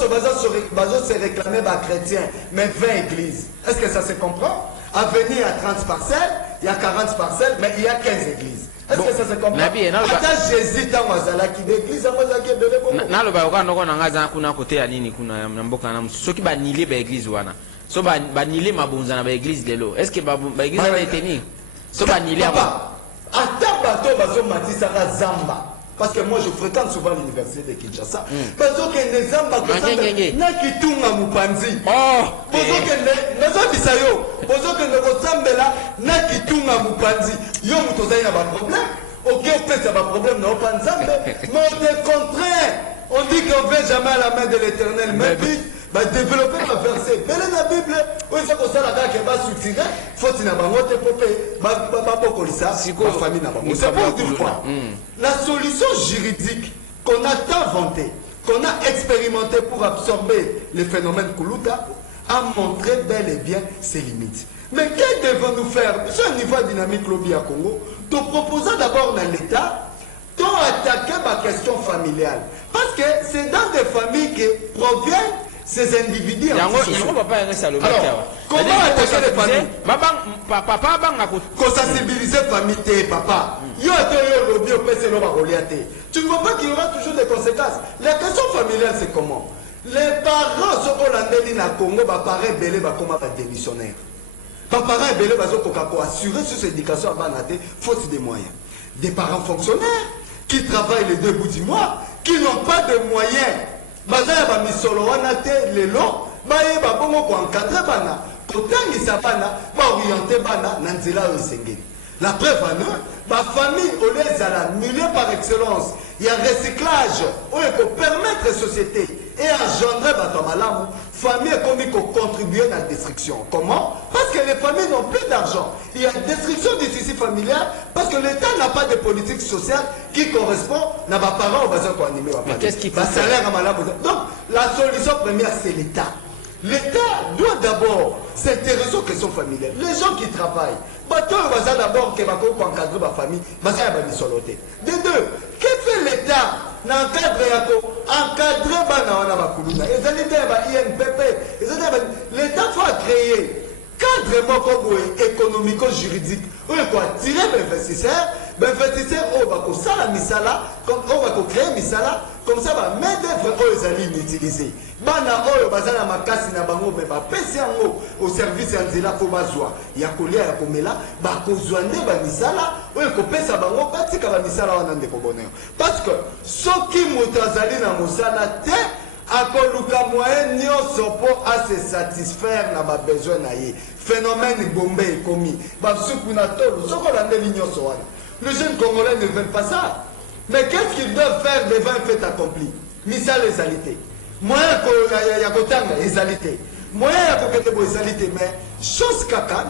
se réclamer chrétien, mais 20 églises. Est-ce que ça se comprend? Avenir à 30 parcelles, il y a 40 parcelles, mais il y a 15 églises. Est-ce que ça se comprend? Attends, j'hésite à Mazala qui d'église, à Mazala qui est de l'église. Na lo ba okana ko nangaza kuna kote ya nini kuna mboka na soki ba nile ba église wana. So ba nile mabonza na ba église lelo. Est-ce que ba église na eteni? So ba nile aba. Attends bato bazo matisa ka zamba. Parce que moi je fréquente souvent l'université de Kinshasa. Parce que les zamba na kitunga mupanzi. Oh. Parce que nazo bisayo. Parce que le sambela na kitunga mupanzi. Yo mutoza ya ba problème. Ok, peut-être ça va problème, non pas ensemble, mais au contraire, on dit qu'on ne veut jamais à la main de l'Éternel, mais puis, développer un verset. Mais dans la Bible, il faut que ça va soutirer, il faut que ça c'est pour dire quoi? La solution juridique qu'on a inventée, qu'on a expérimentée pour absorber les phénomènes Koulouta, a montré bel et bien ses limites. Mais que devons-nous faire? Sur un niveau dynamique lobby à Congo, te proposant d'abord dans l'État, de attaquer ma question familiale. Parce que c'est dans des familles que proviennent ces individus. Alors, comment attaquer les familles? Qu'on sensibilise les familles, papa. Tu ne vois pas qu'il y aura toujours des conséquences. La question familiale, c'est comment? Les parents, ce qu'on a dit dans le Congo, paraît belé, comment démissionnaire. Papa parents belé, assurer sur cette éducation à Banaté, faute des moyens. Des parents fonctionnaires qui travaillent les 2 bouts du mois, qui n'ont pas de moyens. Bazaya ba misolo wana te lelo, baye ba bongo ko encadrer bana, kotangisa bana, ba orienter bana na nzela yo sengeli. La preuve en est, ma famille, au lieu de milieu par excellence, il y a un recyclage, où il faut permettre la société et engendrer la famille comme contribuer à la destruction. Comment? Parce que les familles n'ont plus d'argent. Il y a une destruction du tissu familial parce que l'État n'a pas de politique sociale qui correspond à nos parents aux besoins animés. Mais qu'est-ce qu'il faut faire? Donc, la solution première, c'est l'État. L'État doit d'abord s'intéresser aux questions familiales. Les gens qui travaillent, d'abord que encadrer ma famille, de 2, que fait l'État dans le cadre encadrer l'État faut créer cadre économico-juridique où il faut attirer les investisseurs. Les investisseurs vont créer misala comme ça va mettre des alliés inutilisés. Bana oyo bazana makasi na bango be ba pesi yango au service ya nzela ko bazwa ya kolia ya komela ba kozwande ba misala oyo ko pesa bango batika ba misala wana ndeko bonheur parce que soki moto azali na mosala te akoluka moyen nyonso po à se satisfaire na ba besoin na ye phénomène Bombay commis. Les jeunes Congolais ne veulent pas ça. Mais qu'est-ce qu'ils doivent faire devant un fait accompli? Misa les alité. Moyen qu'il y a les alité. Moyen qu'il y a les alité. Mais chose caca,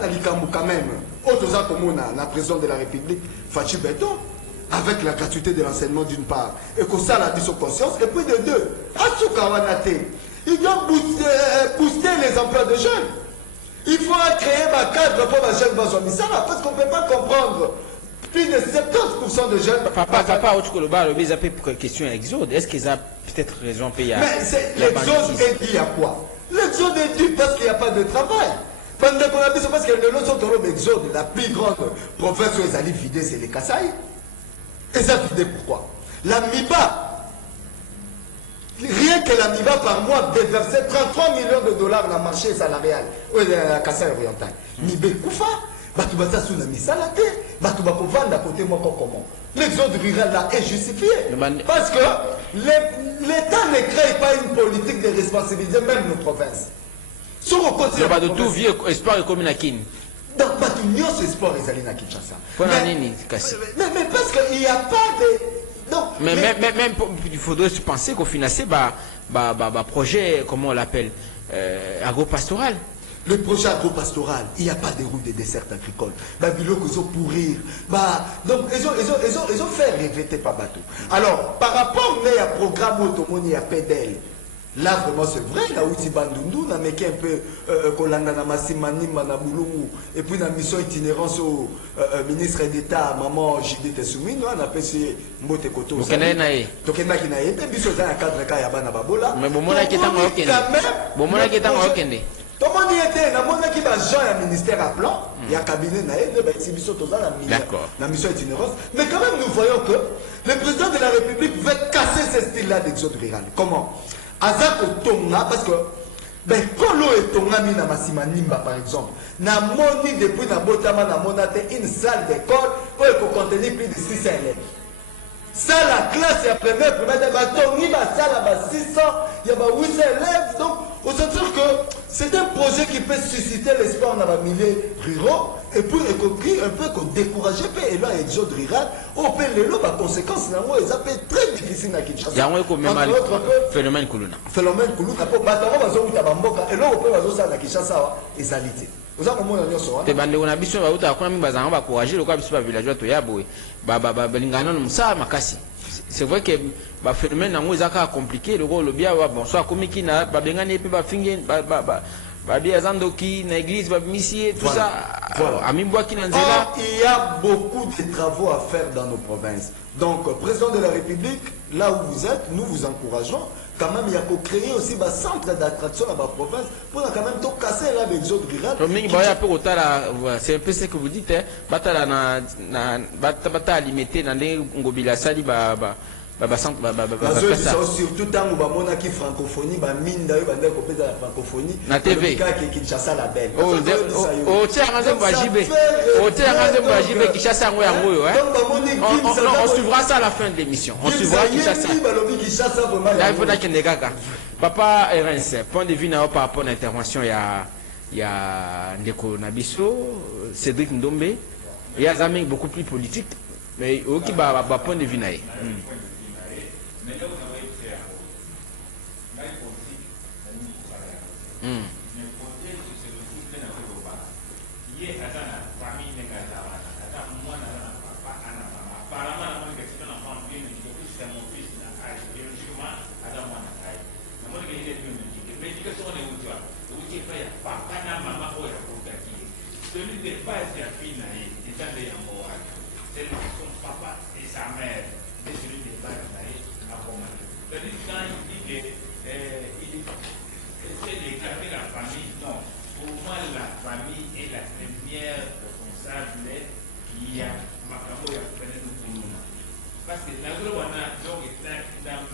quand même. Autres comme la présidente de la République, Fachi Beto, avec la gratuité de l'enseignement d'une part, et que ça, la dit sur conscience, et puis de deux, ils doivent booster les emplois de jeunes. Il faut créer un cadre pour les jeunes dans ça, parce qu'on ne peut pas comprendre. Plus de 70% de jeunes. Papa, ils ont question exode. Est-ce qu'ils ont peut-être raison payer? Mais l'exode est dû à quoi? L'exode est dû parce qu'il n'y a pas de travail. Pendant qu'on a dit, c'est parce que l'exode, la plus grande province où ils allaient vider, c'est les Kasaï. Et ça vidé pourquoi? La MIBA, rien que la MIBA par mois déversait 33 millions de dollars dans le marché salarial. Oui, la Kasaï orientale. MIBA Koufa. L'exode rural là est justifié. Parce que l'État ne crée pas une politique de responsabilité, même nos provinces. Sur le côté de tout vieux espoir et commune à Kin. Donc, il y a ce espoir et Zalina Kinshasa. Mais parce qu'il n'y a pas de. Donc, mais même il faudrait se penser qu'on finançait projet, comment on l'appelle, agro-pastoral. Le projet agro-pastoral, il n'y a pas de route de dessert agricole. Ils ont pourrir. Donc, ils ont fait rêver pas bateau. Alors, par rapport au programme automoni à PEDEL, là, vraiment, c'est vrai, là où Bandundu, on a mis un peu Kolanda Massimani, Manaboulou, et puis la mission itinérance au ministre d'État, Maman Judith Tessoumi, on a appelé Mbote Koto. Donc, il y a un cadre Kayabana Babola. Mais bon, mon qui est en Okende. Bon, mon qui est en Okende. Tout le monde y était, il y a un ministère à plan, il y a un cabinet, la mission itinérance. Mais quand même, nous voyons que le président de la République veut casser ce style-là d'exode rural. Comment? Azako Tonga, parce que, quand l'eau est Tonga, Mina Massima Nimba, par exemple, n'a moni depuis na Botama, n'a monate une salle d'école où il faut contenir plus de 600 élèves. Ça, la classe, il y a première, il y a salle, 600, il y a 800 élèves. Donc, on se dit que c'est un projet qui peut susciter l'espoir dans les milieux ruraux et puis un peu décourager et là l'exode rural on peut les conséquences ils appellent très difficile à Kinshasa. Il y a un phénomène Kuluna. Phénomène Kuluna pour battre et là on peut avoir ça à Kinshasa et Zalité. Vous avez un moment où te bande on a besoin de quoi même bazan va encourager le quoi besoin villageois to yabo lingana no msa makasi. C'est vrai que le phénomène est compliqué. Le rôle bien bon soit comme qui na babengani pe ba finge ba dia zandoki na église ba missie tout ça. Amimboa qui nanzela. Il y a beaucoup de travaux à faire dans nos provinces. Donc président de la République, là où vous êtes, nous vous encourageons. Quand même, il y a qu'à créer aussi un centre d'attraction dans la province pour quand même tout casser là avec les autres rural. C'est un peu ce que vous dites. Bata limité dans les ngobila sali surtout tant que bamona qui francophonie ba mine d'ailleurs bande copé de la francophonie na TV qui Kinshasa la belle o tia ngaze bajibe Kinshasa ngo yango yo on suivra ça à la fin de l'émission on suivra Kinshasa là il faut que kaka papa Erens point de vue na par rapport à l'intervention il y a Ndeko Nabiso Cédric Ndombe il y a Zaming beaucoup plus politique mais au qui ba point de vue na mais là, vous avez fait un rôle. Là, il faut aussi mais pour dire que c'est le système de l'Europe, il y a la famille de Gazawa, moi, papa, apparemment, la question de l'enfant, bien, c'est mon fils, biologiquement, moi, moi, il est biologique. L'éducation est où tu vas. Où tu fais, papa, maman, ou celui de base de la fille, il est allé en Moab. C'est son papa et sa mère, et celui de base c'est-à-dire quand il dit qu'il essaie de garder la famille, non. Pour moi, la famille est la première responsable qui a Makambo et Apene de Kounouna. Parce que la Grouana, donc, dans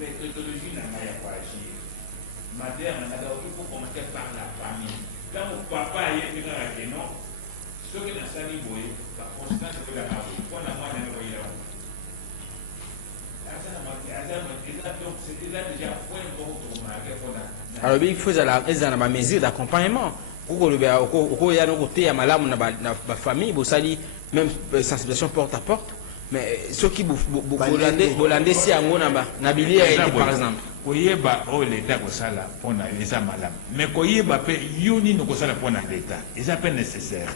méthodologie, n'a pas à agir. Madame, il faut commencer par la famille. Quand mon papa est venu à la non, ce que dans sa vie, la constance de la famille, pour la moindre envoyée là. Alors il faut la mesure d'accompagnement il y a un côté à malamu na famille, vous savez même sensibilisation porte à porte. Mais ceux qui Bollandais si ango na bilier par exemple. Koyeba o l'État ko sala pona eza malamu. Mais koyeba pe yoni no ko sala pona l'État. Et ça pas nécessaire.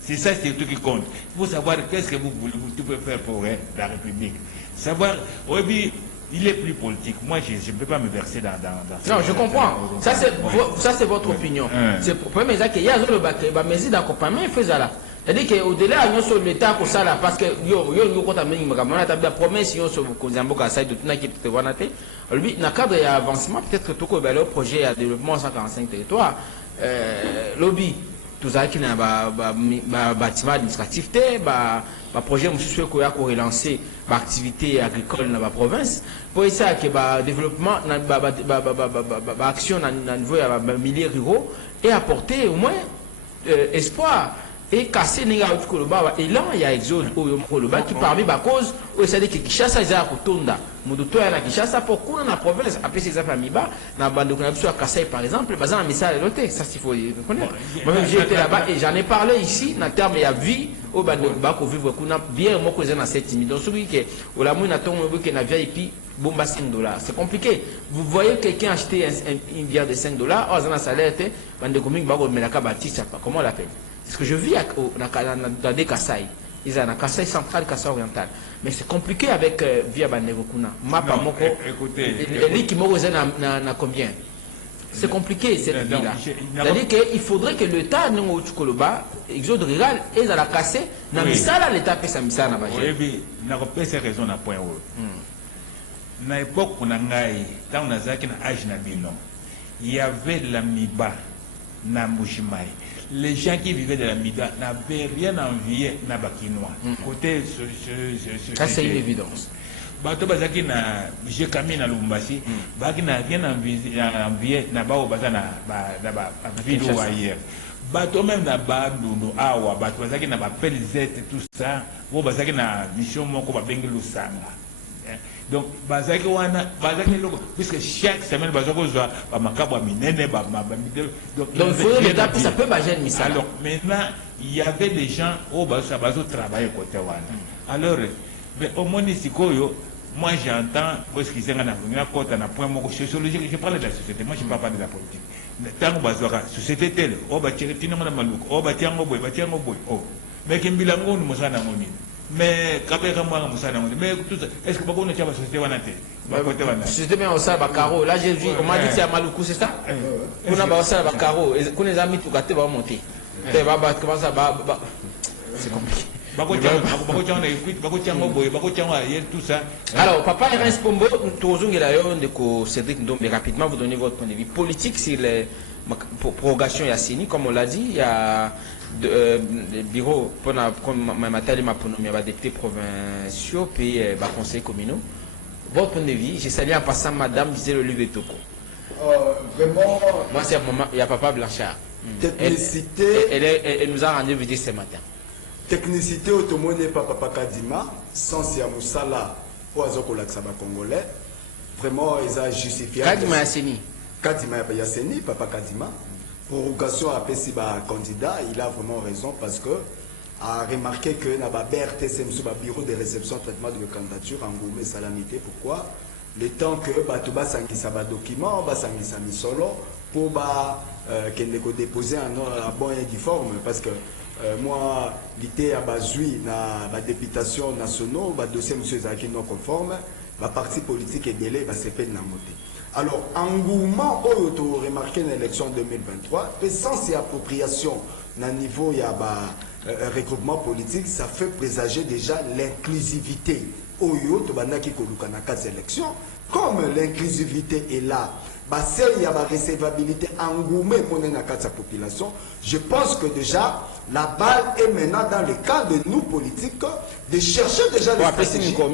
C'est ça c'est tout qui compte. Il faut savoir qu'est-ce que vous pouvez faire pour la République. Savoir il est plus politique. Moi, je ne peux pas me verser dans non, je comprends. Ça, c'est votre opinion. C'est pour premier qu'il y a un mesure d'accompagnement, il fait ça là. C'est-à-dire qu'au-delà, il y a l'État pour ça là, parce que il y a une promesse, il y a un cadre d'avancement, peut-être que tout le projet de développement 145 territoires, lobby, tout ça qui n'a pas bâtiment administratif, le projet monsieur qui a relancé l'activité agricole dans la province pour ça que le développement action dans niveau de milliers ruraux et apporter au moins espoir et casser les gars et là il y a exode qui parmi la cause où c'est que Kinshasa ils a kutonda muduto ya Kinshasa pour qu'on la province après ces familles bas na bande qu'on a besoin Kassai par exemple bazan un message noté ça il faut reconnaître moi-même j'ai été là-bas et j'en ai parlé ici dans terme il y a vie au bande ba ko vivre qu'on a bien moi que dans 7 000 donc celui qui au la mouina tombe que na VIP bomba $5 c'est compliqué vous voyez quelqu'un acheter une bière de $5 oh ça na salaire bande comique ba ko melaka bâtisse comment on l'appelle. Ce que je vis dans des Kassai, ils ont un Kassai central, Kassai oriental. Mais c'est compliqué avec via Banegokuna. Mapa Moko, les qui m'ont na combien? C'est compliqué cette vie-là. C'est-à-dire qu'il faudrait que l'État, nous, au Chukoloba, exode rural, et à la Kassai, dans l'État, l'État fait sa mission. Oui, n'a pas ces raisons à point haut. Dans l'époque où on a dans âge il y avait la Miba, na Mbushimai. Les gens qui vivaient de la Mida n'avaient rien envié na Bakinois. Côté ça c'est une évidence. Bato bazaki na j'ai camé na Lumbasi, baki na rien envié na bao bazana ba ville ou ailleurs. Bato même na Bandundu awa bato bazaki na ba pelzette tout ça, wo bazaki na mission moko ba bengelu sanga. Donc bazaki wana bazaki loko puisque chaque semaine bazako zwa ba makabo minene ba donc il faut l'État pour ça peut pas gêner ça. Alors maintenant il y avait des gens au bazo travailler côté wana. Alors mais au monisikoyo moi j'entends parce qu'ils sont na côté na point moko sociologique je parle de la société moi je parle pas de la politique. Tant bazaka société telle o ba tire na maluko o ba tiango boy oh mais kimbilango ni mosana ngoni. Mais mais est-ce que beaucoup ne tient pas société société mais on sait pas carreau là j'ai vu on m'a dit c'est à Maluku c'est ça on a pas ça carreau qu'on les amis tout gâter va monter comment ça c'est compliqué alors papa Ernst Pombo Cédric Ndombe rapidement vous donnez votre point de vue politique sur les prorogation Yassini comme on l'a dit il y a le bureau pour ma député provinciaux puis conseil communaux. Votre point de vue, j'ai salué en passant madame disait le Live Toko. Vraiment. Moi c'est un moment, il y a papa Blanchard. Technicité. Elle nous a rendu visite ce matin. Technicité automone papa Kadima, sans Moussala pour Azoko Saba congolais. Vraiment, ils ont justifié. Kadima Yassini. Kadima Yassini, papa Kadima. Prorogation à PCBA candidat, il a vraiment raison parce que a remarqué que na ba BRTC bureau de réception traitement de candidature en Goumé Salamité. Pourquoi le temps que Batuba sangisa ba document, ba sangisa misolo pour ba qu'elle déposer un bon et difforme parce que moi l'ité à bazui na ba députation nationaux, ba dossier monsieur Zaki non conforme, ba parti politique et délai ba CP na moté. Alors, engouement, on a remarqué dans l'élection 2023, et sans ces appropriations, à niveau il y a regroupement politique, ça fait présager déjà l'inclusivité. Oyo, Tobanaki Kolukana 4 élections, comme l'inclusivité est là, il y a la recevabilité engouement pour la population, je pense que déjà, la balle est maintenant dans le cas de nous politiques de chercher déjà les stratégies. Non,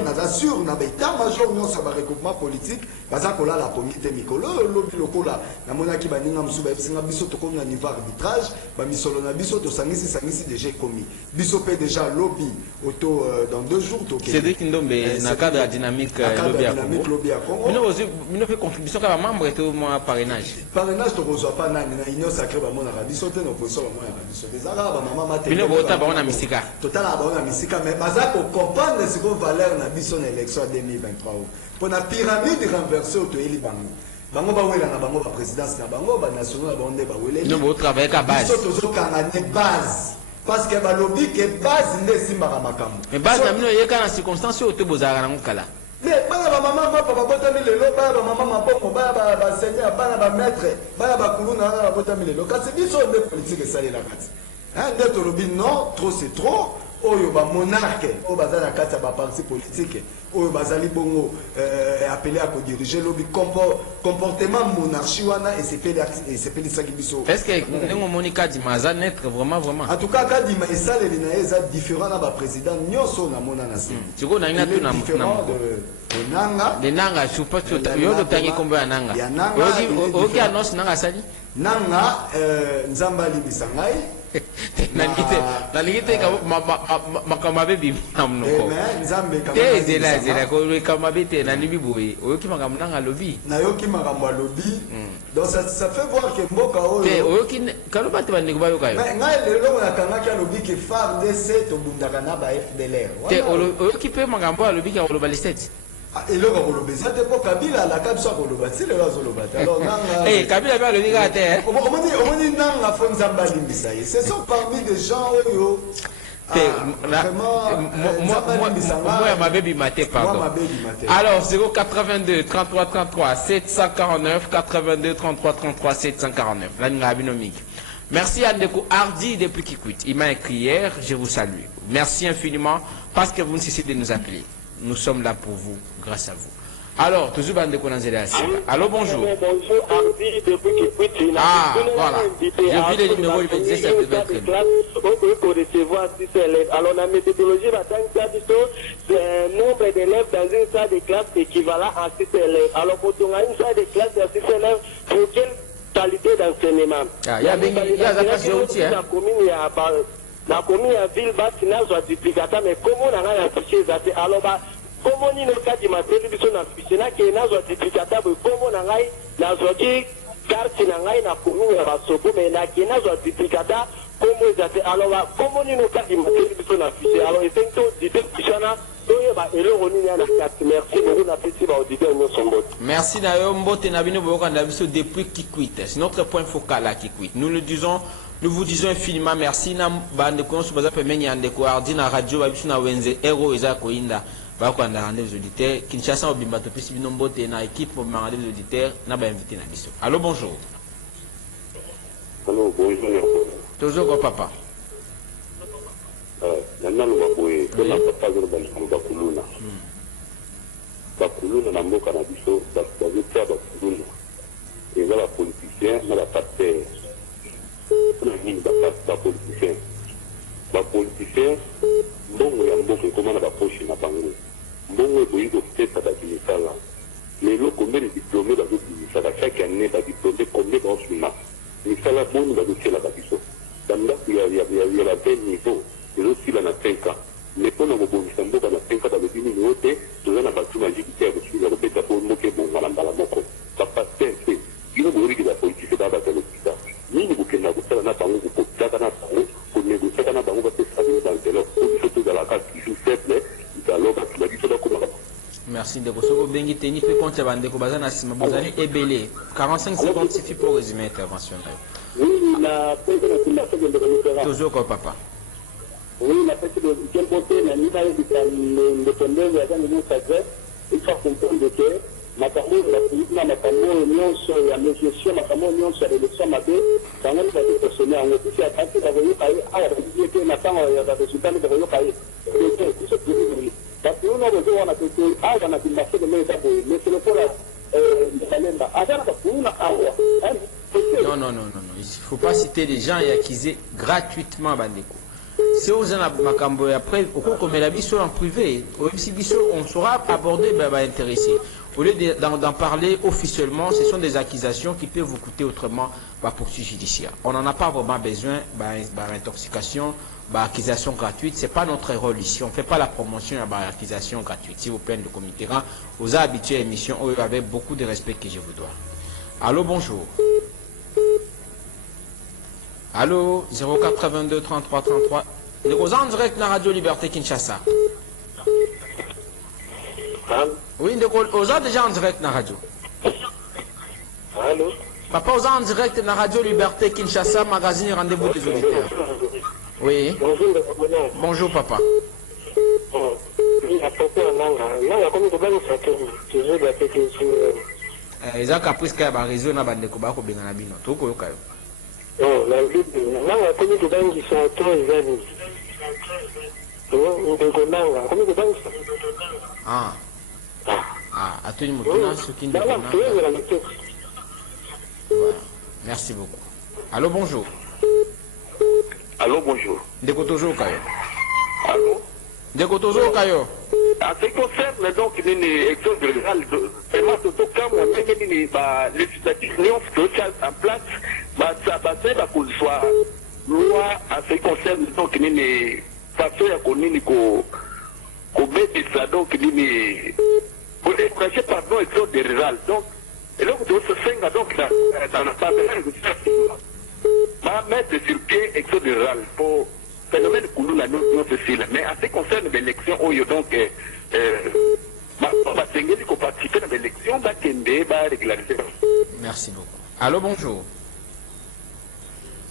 on a sûr, on a état-major, on a un regroupement politique, parce que là, la comité Mikolo, l'Opilokola, la monarchie, on a niveau arbitrage, Missolona Bisso, Sangisi déjà commis. Bissopé déjà lobby, auto dans 2 jours. Cédric Ndombe, dans le cadre dynamique lobby à Congo. Nous fait contribution comme membre et au moins parrainage. Parrainage to reçoit pas na union sacrée ba mona rabi sauter no position ba mona rabi sauter. Ça ba maman mate. Bino bota ba on a misika. Total ba on a misika mais bazako comprendre ce qu'on valeur na biso na élection 2023. Pour la pyramide renversée to eli bango. Bango ba wela na bango ba présidence na bango ba national ba onde ba wela. Nous bo travailler à base. Biso to kanga ne base. Parce que ba lobby que base ne simba makambo. Mais base na mino yeka na circonstance au te bozara na ngokala. Mais bana ba maman ma papa botami lelo ba maman ma pomo ba seigneur bana ba maître ba kuluna na botami lelo kasi biso nde politique sali la kati. Hein nde to lobby non trop c'est trop. Oyo ba monarque o bazana kati ba parti politique oyo bazali bongo appelé à diriger lobby comportement monarchie wana et c'est peli saki biso. Est-ce que ngo Monica di maza naître vraiment en tout cas quand dit ça les linaeza différent na ba président nyoso na mona na si. Tu go na ina tu na nanga de nanga super yo do tangi kombo ya nanga. Oki annonce nanga sali nanga nzamba libisangai nalikite makamabe bimamnoko te zela ko kamabe te na libiboye oyoki makambo nanga lobi na yoki makambo lobi donc ça fait voir que mboka oyo te oyoki kaloba te bandeko bayoka yo mais ngai lelo na kangaki lobi que FARDC to bundaka na ba FDLR te oyoki pe makambo ya lobi ka koloba listet eloko kolobeza te po Kabila alaka biso akoloba ti lelo azoloba te alors nanga Kabila ba lobi ka te omoni nanga fo nzambe alimbisa ye ce sont parmi des gens oyo moi ma baby maté pardon alors 082 33 33 749 82 33 33 749 la nga binomique. Merci à Ndeko Hardy depuis Kikwit. Il m'a écrit hier, je vous salue. Merci infiniment parce que vous ne cessez de nous appeler. Nous sommes là pour vous, grâce à vous. Alors, toujours Bandeko Nanzela. Allô, bonjour. Bonjour, Hardy depuis Kikwit. Ah, voilà. J'ai vu les numéros, il me disait ça devait être très alors, la méthodologie, c'est un nombre d'élèves dans une salle de classe équivalent à 6 élèves. Alors, pour une salle de classe de 6 élèves, pour quelle qualité d'enseignement? Il y a la commune à ville basse soit duplicata mais comment on a affiché ça alors comment ni le cas du matériel qui sont affichés là qui est soit duplicata comment on a la zoki carte na commune à Basoko mais là qui est soit duplicata comment ça alors comment ni le cas du matériel qui sont affichés alors et c'est tout dit pichana merci Nayombo Tenabino Bokandabiso depuis Kikwit. C'est notre point focal à Kikwit. Nous vous disons infiniment merci na bande konsu baza pemeni andeko Hardy na radio babisu na wenze ero eza koinda ba ko anda rendez-vous auditeurs Kinshasa obimba to pisi bino mbote na équipe pour rendez-vous auditeurs na ba invité na biso. Allô bonjour. Allô bonjour. Toujours papa. Nana maboye kona papa zo bali bakuluna. Bakuluna na mboka na biso bazotia bakuluna. Eza ba politicien na ba partenaire. Bapoliticien mbongo ya mboka ekoma na bapoche na bango mbongo eboyi koteka babimisala lelo kombe de diplôme bazobimisaka chaque année badiplôme kombe baosuna misala boni bazotielaka biso bandako ya la bel niveau ezosila na 5 ans mais mpona kobongisa mboka na 5 ans balobi nini oyo te toza na batu magiki te ya kosila kobeta po mboka ebonga na mbala moko bapaster mpe bino boyoliki bapoliticien baa baza lopita nini bokenda kosala na bango kokotaka na bango konégociaka na bango bapesa bino banzela biso tozalaka toujours faible alors bato na biso bakomaka. Merci de Kosovo Bengi Teni fait compte Bandeko Bazana Sima Bozani et Belé. 45 secondes suffit pour résumer l'intervention. Oui, la toujours comme papa. Oui, la fête de quel côté la niveau de l'indépendance de la sacrée, il faut comprendre que makambo la politique na makambo nyonso ya gestion makambo nyonso ya élection mabe bango ba personnel en office ya parti ba voyo kai awa ba dit na tango ya ba résultat ba voyo kai c'est ce que parce que on a besoin na que awa na dimbase de mais c'est le pour la calenda avant ba kuna awa non il faut pas citer les gens et acquiser gratuitement Bandeko. Si vous en avez makambo après au cours comme la biso en privé au biso on saura aborder ba intéressé Au lieu d'en parler officiellement, ce sont des accusations qui peuvent vous coûter autrement la poursuite judiciaire. On n'en a pas vraiment besoin, intoxication, accusation gratuite, ce n'est pas notre rôle ici. On ne fait pas la promotion à l'accusation gratuite. Si vous plaît, le comité, vous avez habitué à l'émission avec beaucoup de respect que je vous dois. Allô, bonjour. Allô, 082 33 33. Nous sommes en direct dans la Radio Liberté Kinshasa. Oui, nous sommes déjà en direct dans la radio. Allô? Papa, nous sommes en direct dans la Radio Liberté Kinshasa, magazine Rendez-vous des auditeurs. Oui. Bonjour, papa. Les caprices qui ont réseau na bande ko ba ko benga na bino to ko yoka yo. Oh, la vie nanga komi to bangi so to ezali. Oh, ndeko nanga komi to bangi. Ah. Ah, atuni mutuna soki ndeko nanga. Merci beaucoup. Allô, bonjour. Allô, bonjour. Ndeko tozo kayo. Allô? Ndeko tozo kayo. En ce qui concerne donc une élection générale, vraiment tout cas, moi, même législatif, nous en place, ça va faire qu'on soit loi en ce qui concerne donc une façon à qu'on mettre ça donc une pour déclencher pardon élection générale. Donc, et là, vous se faire donc dans la parlementaire va mettre sur pied élection générale pour phénomène de Koulouna, nous ceci là. Mais en ce qui concerne l'élection, donc, participer à l'élection, régulariser. Merci beaucoup. Allô, bonjour.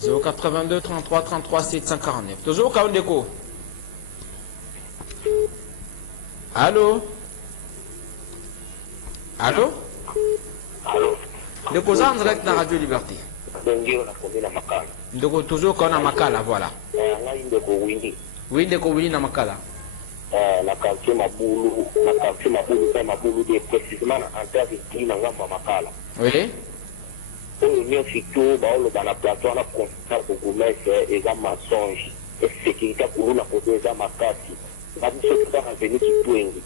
082 33 33 749. Toujours Kaondeko. Allô? Allô? Allô? Ndeko za en direct dans Radio Liberté. Ndeko toujours qu'on a Makala, voilà. Oui, Ndeko Wini na Makala. La quartier Maboulou, précisément en terre de Nangamba Makala. Oui. Nous surtout dans la plateforme constat pour vous mettre les mensonges et sécurité pour nous apporter les makasi. La mission qui va revenir qui twingi.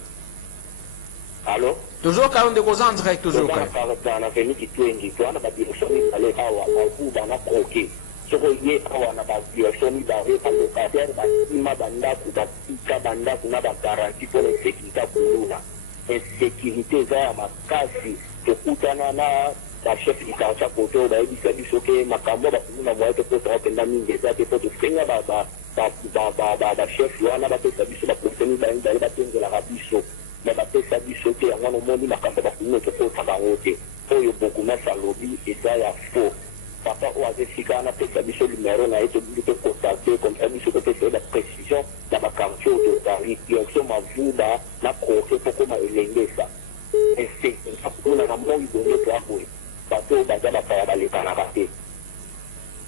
Allô? Toujours quand on est en direct, toujours quand dans la venue qui twingi, tu as la direction d'aller à Wakou dans la croquet. Ce qu'il y a dans la direction d'aller à l'occasion de la banda pour la pika banda pour la garantie pour la sécurité pour nous. Et sécurité, ça a makasi. Tu as la chef du quartier côté au bail du choqué makambo ba kuna moyo to ko tenda mingi za te to fenga ba chef wana ba te sabiso ba professionnel ba nda ba tenga la rabiso mais ba te sabiso te ngano moni makambo ba kuna to ko taba wote oyo beaucoup na salobi et ça ya faux papa o ave fika na te sabiso numéro na eto bi te contacter comme ça biso te faire la précision na ba quartier de Paris direction ma vuba na croquer pour comment elenge ça et c'est ça pour na mo idonné pour aboyer.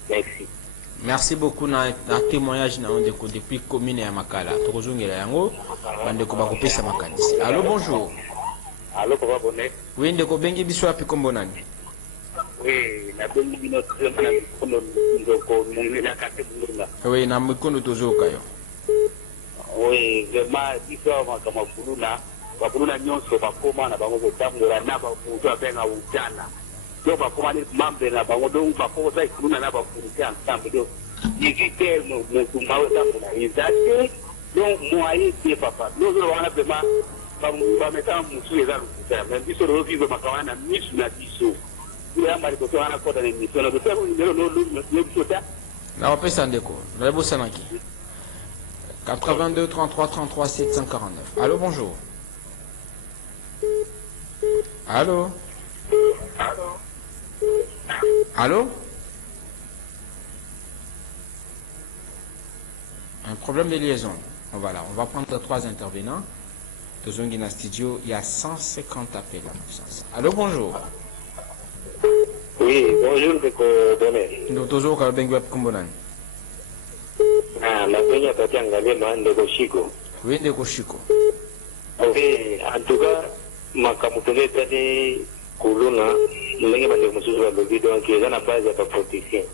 Merci. Merci beaucoup na témoignage na ondeko depuis commune ya Makala. Tozongela yango bandeko bakopesa makanisi. Allô, bonjour. Allô, papa bonnet. Oui, ndeko bengi biso api kombo nani? Oui, na bengi bino tsema na kono ndoko mungina kate bunga. Oui, na mikono tozoka yo. Oui, vraiment biso kama kuluna, bakuluna nyonso bakoma na bango kotambola na bafuzo abenga ujana. Donc, on va aller membre là, on va poser pour nous ensemble. Donc, éviter mon donc, moi, c'est papa. Nous allons vraiment, va mettre un moussou et un même si on vit ma camarade, un mis sur la biseau. Nous allons aller pour un accord dans l'émission. Nous allons faire ça, Ndeko. Nous allons faire 82 33 33 749. Allô, bonjour. Allô? Allô? Un problème de liaison. Voilà, on va prendre 3 intervenants. Dans un studio, il y a 150 appels en absence. Allô, bonjour. Oui, bonjour, Bonnet. Nous toujours quand même Kumbonan. Ah, la peña Tatianga, de Chico. Oui, de Chico. Oui, en tout cas, ma camutone tadi Kuluna, ndenge bande mususu ba lobi donc eza na base ya protection.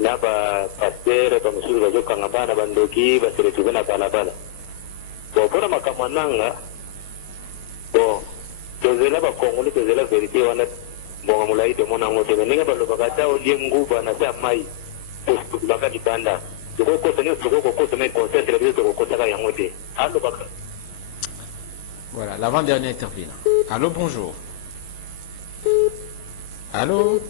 Na ba pasteur ba mususu ba jokanga bana bandoki ba seretuka na balabala. Bon, pour ma kamananga, bon, tozela bakongole tozela vérité wana mbongo molai tomona yango te ndenge balobaka ta olie nguba na ta mai baka libanda tokokosa nyonso tokokokosa mai concert televizio tokokosaka yango te alobaka. Voilà, l'avant-dernier intervenant. Allô, bonjour. Allô?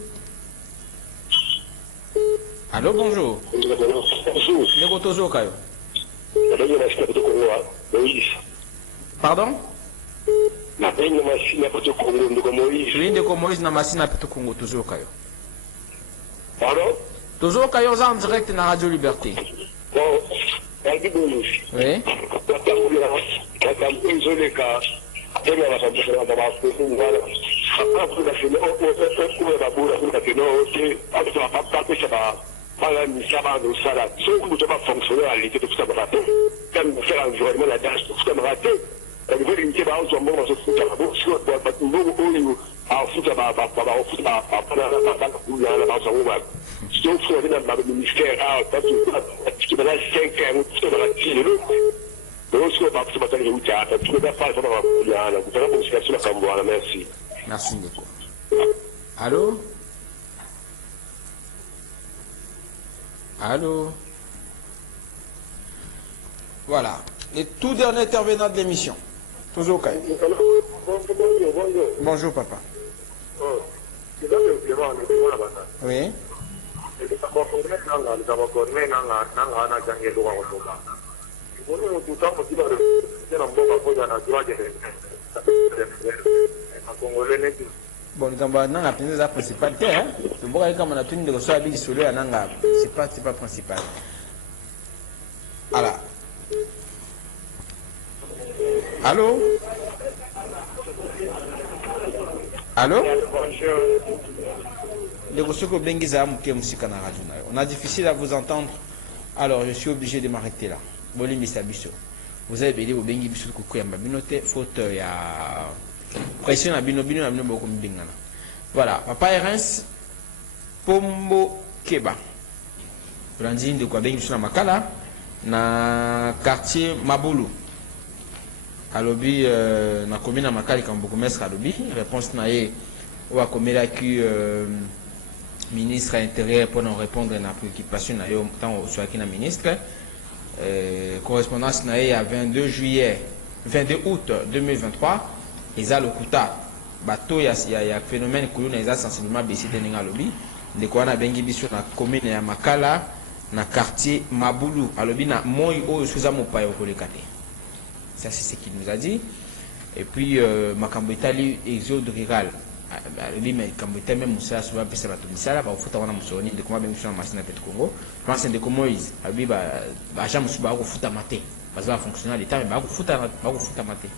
Allô, bonjour. Ndeko tozoka yo. Pardon? Oui, ndeko Moïse na masina peto Congo tozoka yo. Pardon? Tozoka yo en direct na Radio Liberté. Oui. Merci beaucoup. Allô? Allô? Voilà. Les tout derniers intervenants de l'émission. Toujours au cas. Bonjour papa. Oui. Bon, la principale, c'est pas principal. Voilà. Allô? Allô? On a difficile à vous entendre. Alors, je suis obligé de m'arrêter là. Vous avez béni au bengi biso ko koyamba binote faute ya pression na bino beaucoup mbingana. Voilà, papa Erens Pombo Keba. Brandine de quoi bengi biso na makala na quartier Mabulu. Alobi na commune na makali kambo commerce alobi réponse na ye wa komela ki ministre intérieur pour nous répondre à la préoccupation na yo tant soit qui na ministre. Correspondance nae à 22 août 2023 eza lokuta bato ya phénomène kulu na eza sensiblement baissé de ninga lobby de quoi na bengi biso na commune ya Makala na quartier Mabulu alobi na moi o suza mopa yo kolekate. Ça c'est ce qu'il nous a dit. Et puis makambo itali exode rural alobi mais kambo itali même musa soba pesa bato misala ba futa wana musoni de comment bengi biso na machine pet Congo. Pense de Moïse alobi ba jamu suba ko futa maté parce que fonctionnaire l'état mais ba ko futa maté.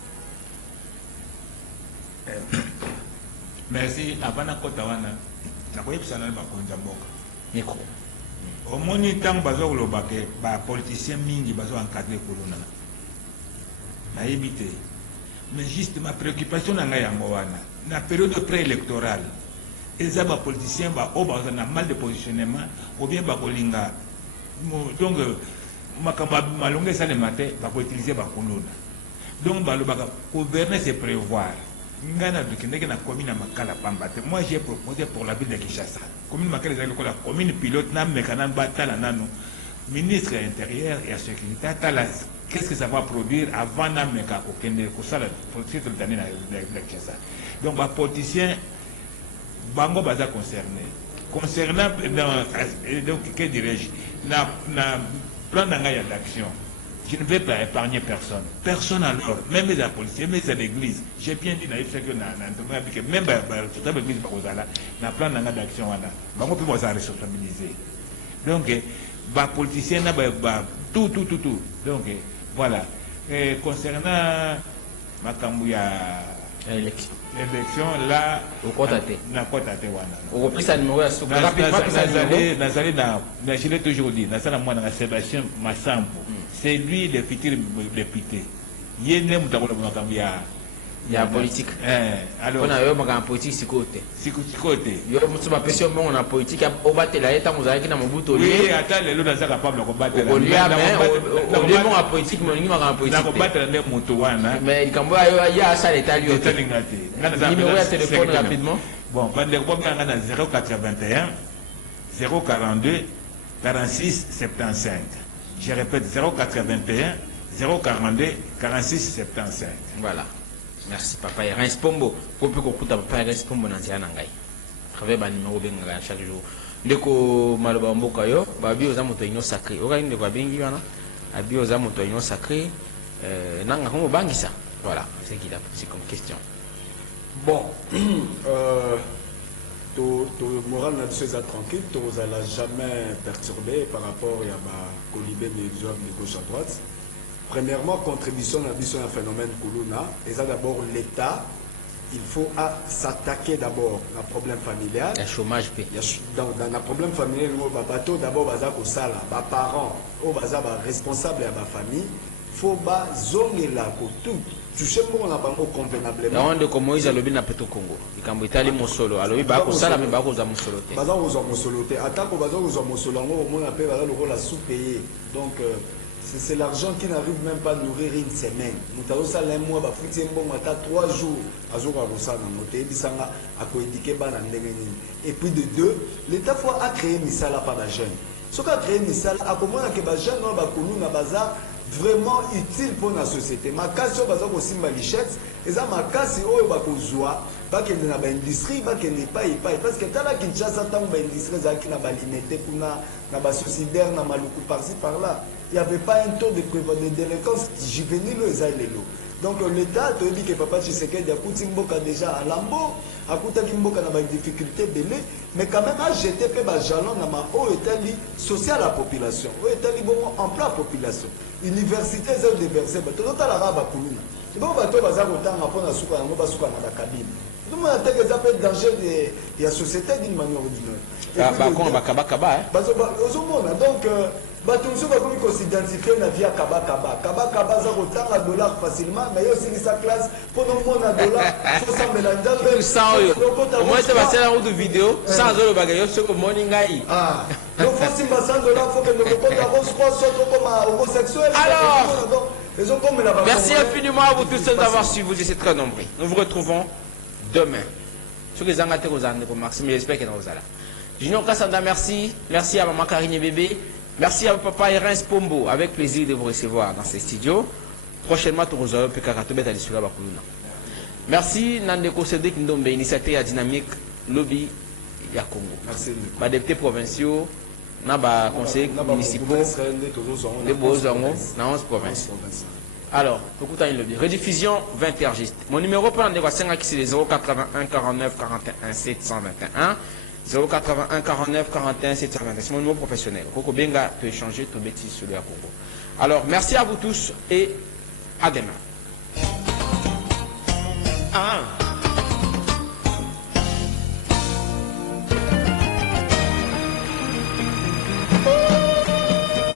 Merci. Avant de wana na koyebisa na bakonza mboka Micro. au moni tant bazo lobake ba politicien mingi bazo encadrer kolona na éviter mais juste ma préoccupation na ngai yango wana na période préélectorale eza ba politicien ba o bazo na mal de positionnement ou bien ba kolinga donc makamba malonga ça le matin ba ko utiliser ba kolona donc ba lobaka gouverner c'est prévoir. Moi j'ai proposé pour la ville de Kinshasa. Commune Makala, la commune pilote, ministre intérieur et sécurité, qu'est-ce que ça va produire avant d'amener donc les politiciens, Bango Baza concerné. Concernant, donc, que dirais-je, plan d'action. Je ne vais pas épargner personne. Personne alors, même les policiers, même les églises. J'ai bien dit, même l'église, il y a plein d'actions. On peut se responsabiliser. Donc, les politiciens, tout. Donc, voilà. Et concernant l'élection, là, je l'ai toujours dit, Sébastien Massampo, c'est lui le futur député. Il y a politique. Alors, on a eu un politique si côté. Si côté. Il y a une pression on a politique au battre la état vous avez qui n'a mon bout au lieu. Oui, attends, les lots capable de combattre. Au lieu au lieu politique mon niveau en politique. Na combattre les motos wana. Mais il y a ça l'état lui. Numéro de téléphone rapidement. Bon, Bandeko Banga na 081 042 46 75. Je répète 081 042 46 75. Voilà. Merci papa Ernst Pombo. Pour peu que papa Ernst Pombo nanzia nangai. Avec ba numéro benga chaque jour. Ndeko maloba mboka yo, babi oza moto inyo sacré. Oka ndeko abengi wana. Abi oza moto inyo sacré. Nanga komo bangisa. Voilà, c'est qu'il a posé comme question. Bon, moral n'a pas tranquille, tu n'as jamais perturbé par rapport à colibé de gauche à droite. Premièrement, contribution à un phénomène Kuluna, et ça d'abord l'État, il faut s'attaquer d'abord à un problème familial. Le chômage paie. Dans un problème familial, bateau d'abord baza ko sala, ba parents, au baza ba responsable à ma famille, faut ba zongela ko tout. Toucher mon bango convenablement. On de comme Moïse a le bien à Peto Congo. Il cambo Italie mon solo. Alors il va ko sala mais ba ko za mon solo. Baza ko za mon solo. Attaque ko baza ko za mon solo. On appelle baza le rôle à sous-payer. Donc c'est l'argent qui n'arrive même pas à nourrir une semaine. Nous avons ça un mois, bah foutu un bon matin 3 jours. Azor à Rosa dans notre pays, bisanga à coédiquer ban et puis de deux, l'État a créé misala par la jeune. Ce qu'a créé misala, à comment que la jeune non ba kulu na baza vraiment utile pour la société. Ma casse au baza ko simba lichette, et ça ma casse au ba ko zoa, ba que na ba industrie, ba que n'est pas parce que tala Kinshasa tant ba industrie za ki na ba limité pour na ba sociétaire na maluku par-ci par-là. Il n'y avait pas un taux de délinquance juvénile aux Aïlélo. Donc l'État te dit que Papa Tshisekedi a coûté Mboka déjà à Lambo, a coûté Mboka dans des difficultés belées, mais quand même a jeté peu de jalons dans ma haut état social à la population, haut état bon emploi à la population. Université zéro déversé, tout le temps la rabat pour nous. C'est bon, bateau bazar autant pour la souka, on va souka dans la cabine. Tout le monde a dit que ça peut être danger de la société d'une manière ou d'une autre. Bah quand bakaba donc batumso bakomi ko s'identifier na via kaba za kotanga dollar facilement mais aussi sa classe pour nous mona dollar faut ça mélanger tout ça au moins c'est passer la route de vidéo sans le bagaille ce que morning ngai donc faut si $100 faut que nous compte rose croix soit comme homosexuel. Alors merci infiniment à vous tous d'avoir suivi, vous êtes très nombreux. Nous vous retrouvons demain. Sur les angatés aux années pour Maxime, j'espère que nous allons. Junior Kassanda, merci à maman Karine Bébé. Merci à papa Ernst Pombo. Avec plaisir de vous recevoir dans ces studios. Prochainement, tu vas aller merci Nandeko Cédric Ndombe, initiateur à Dynamique Lobby ya Congo. Merci. Les députés provinciaux, les conseillers municipaux, les Beaux-Zongo, dans 11 provinces. Alors, écoutez le rediffusion 20 heures. Mon numéro pour le c'est le 081 49 41 721. 081 49 41 721. C'est mon numéro professionnel. Koko Benga peut échanger tout bêtise sur le Congo. Alors, merci à vous tous et à demain.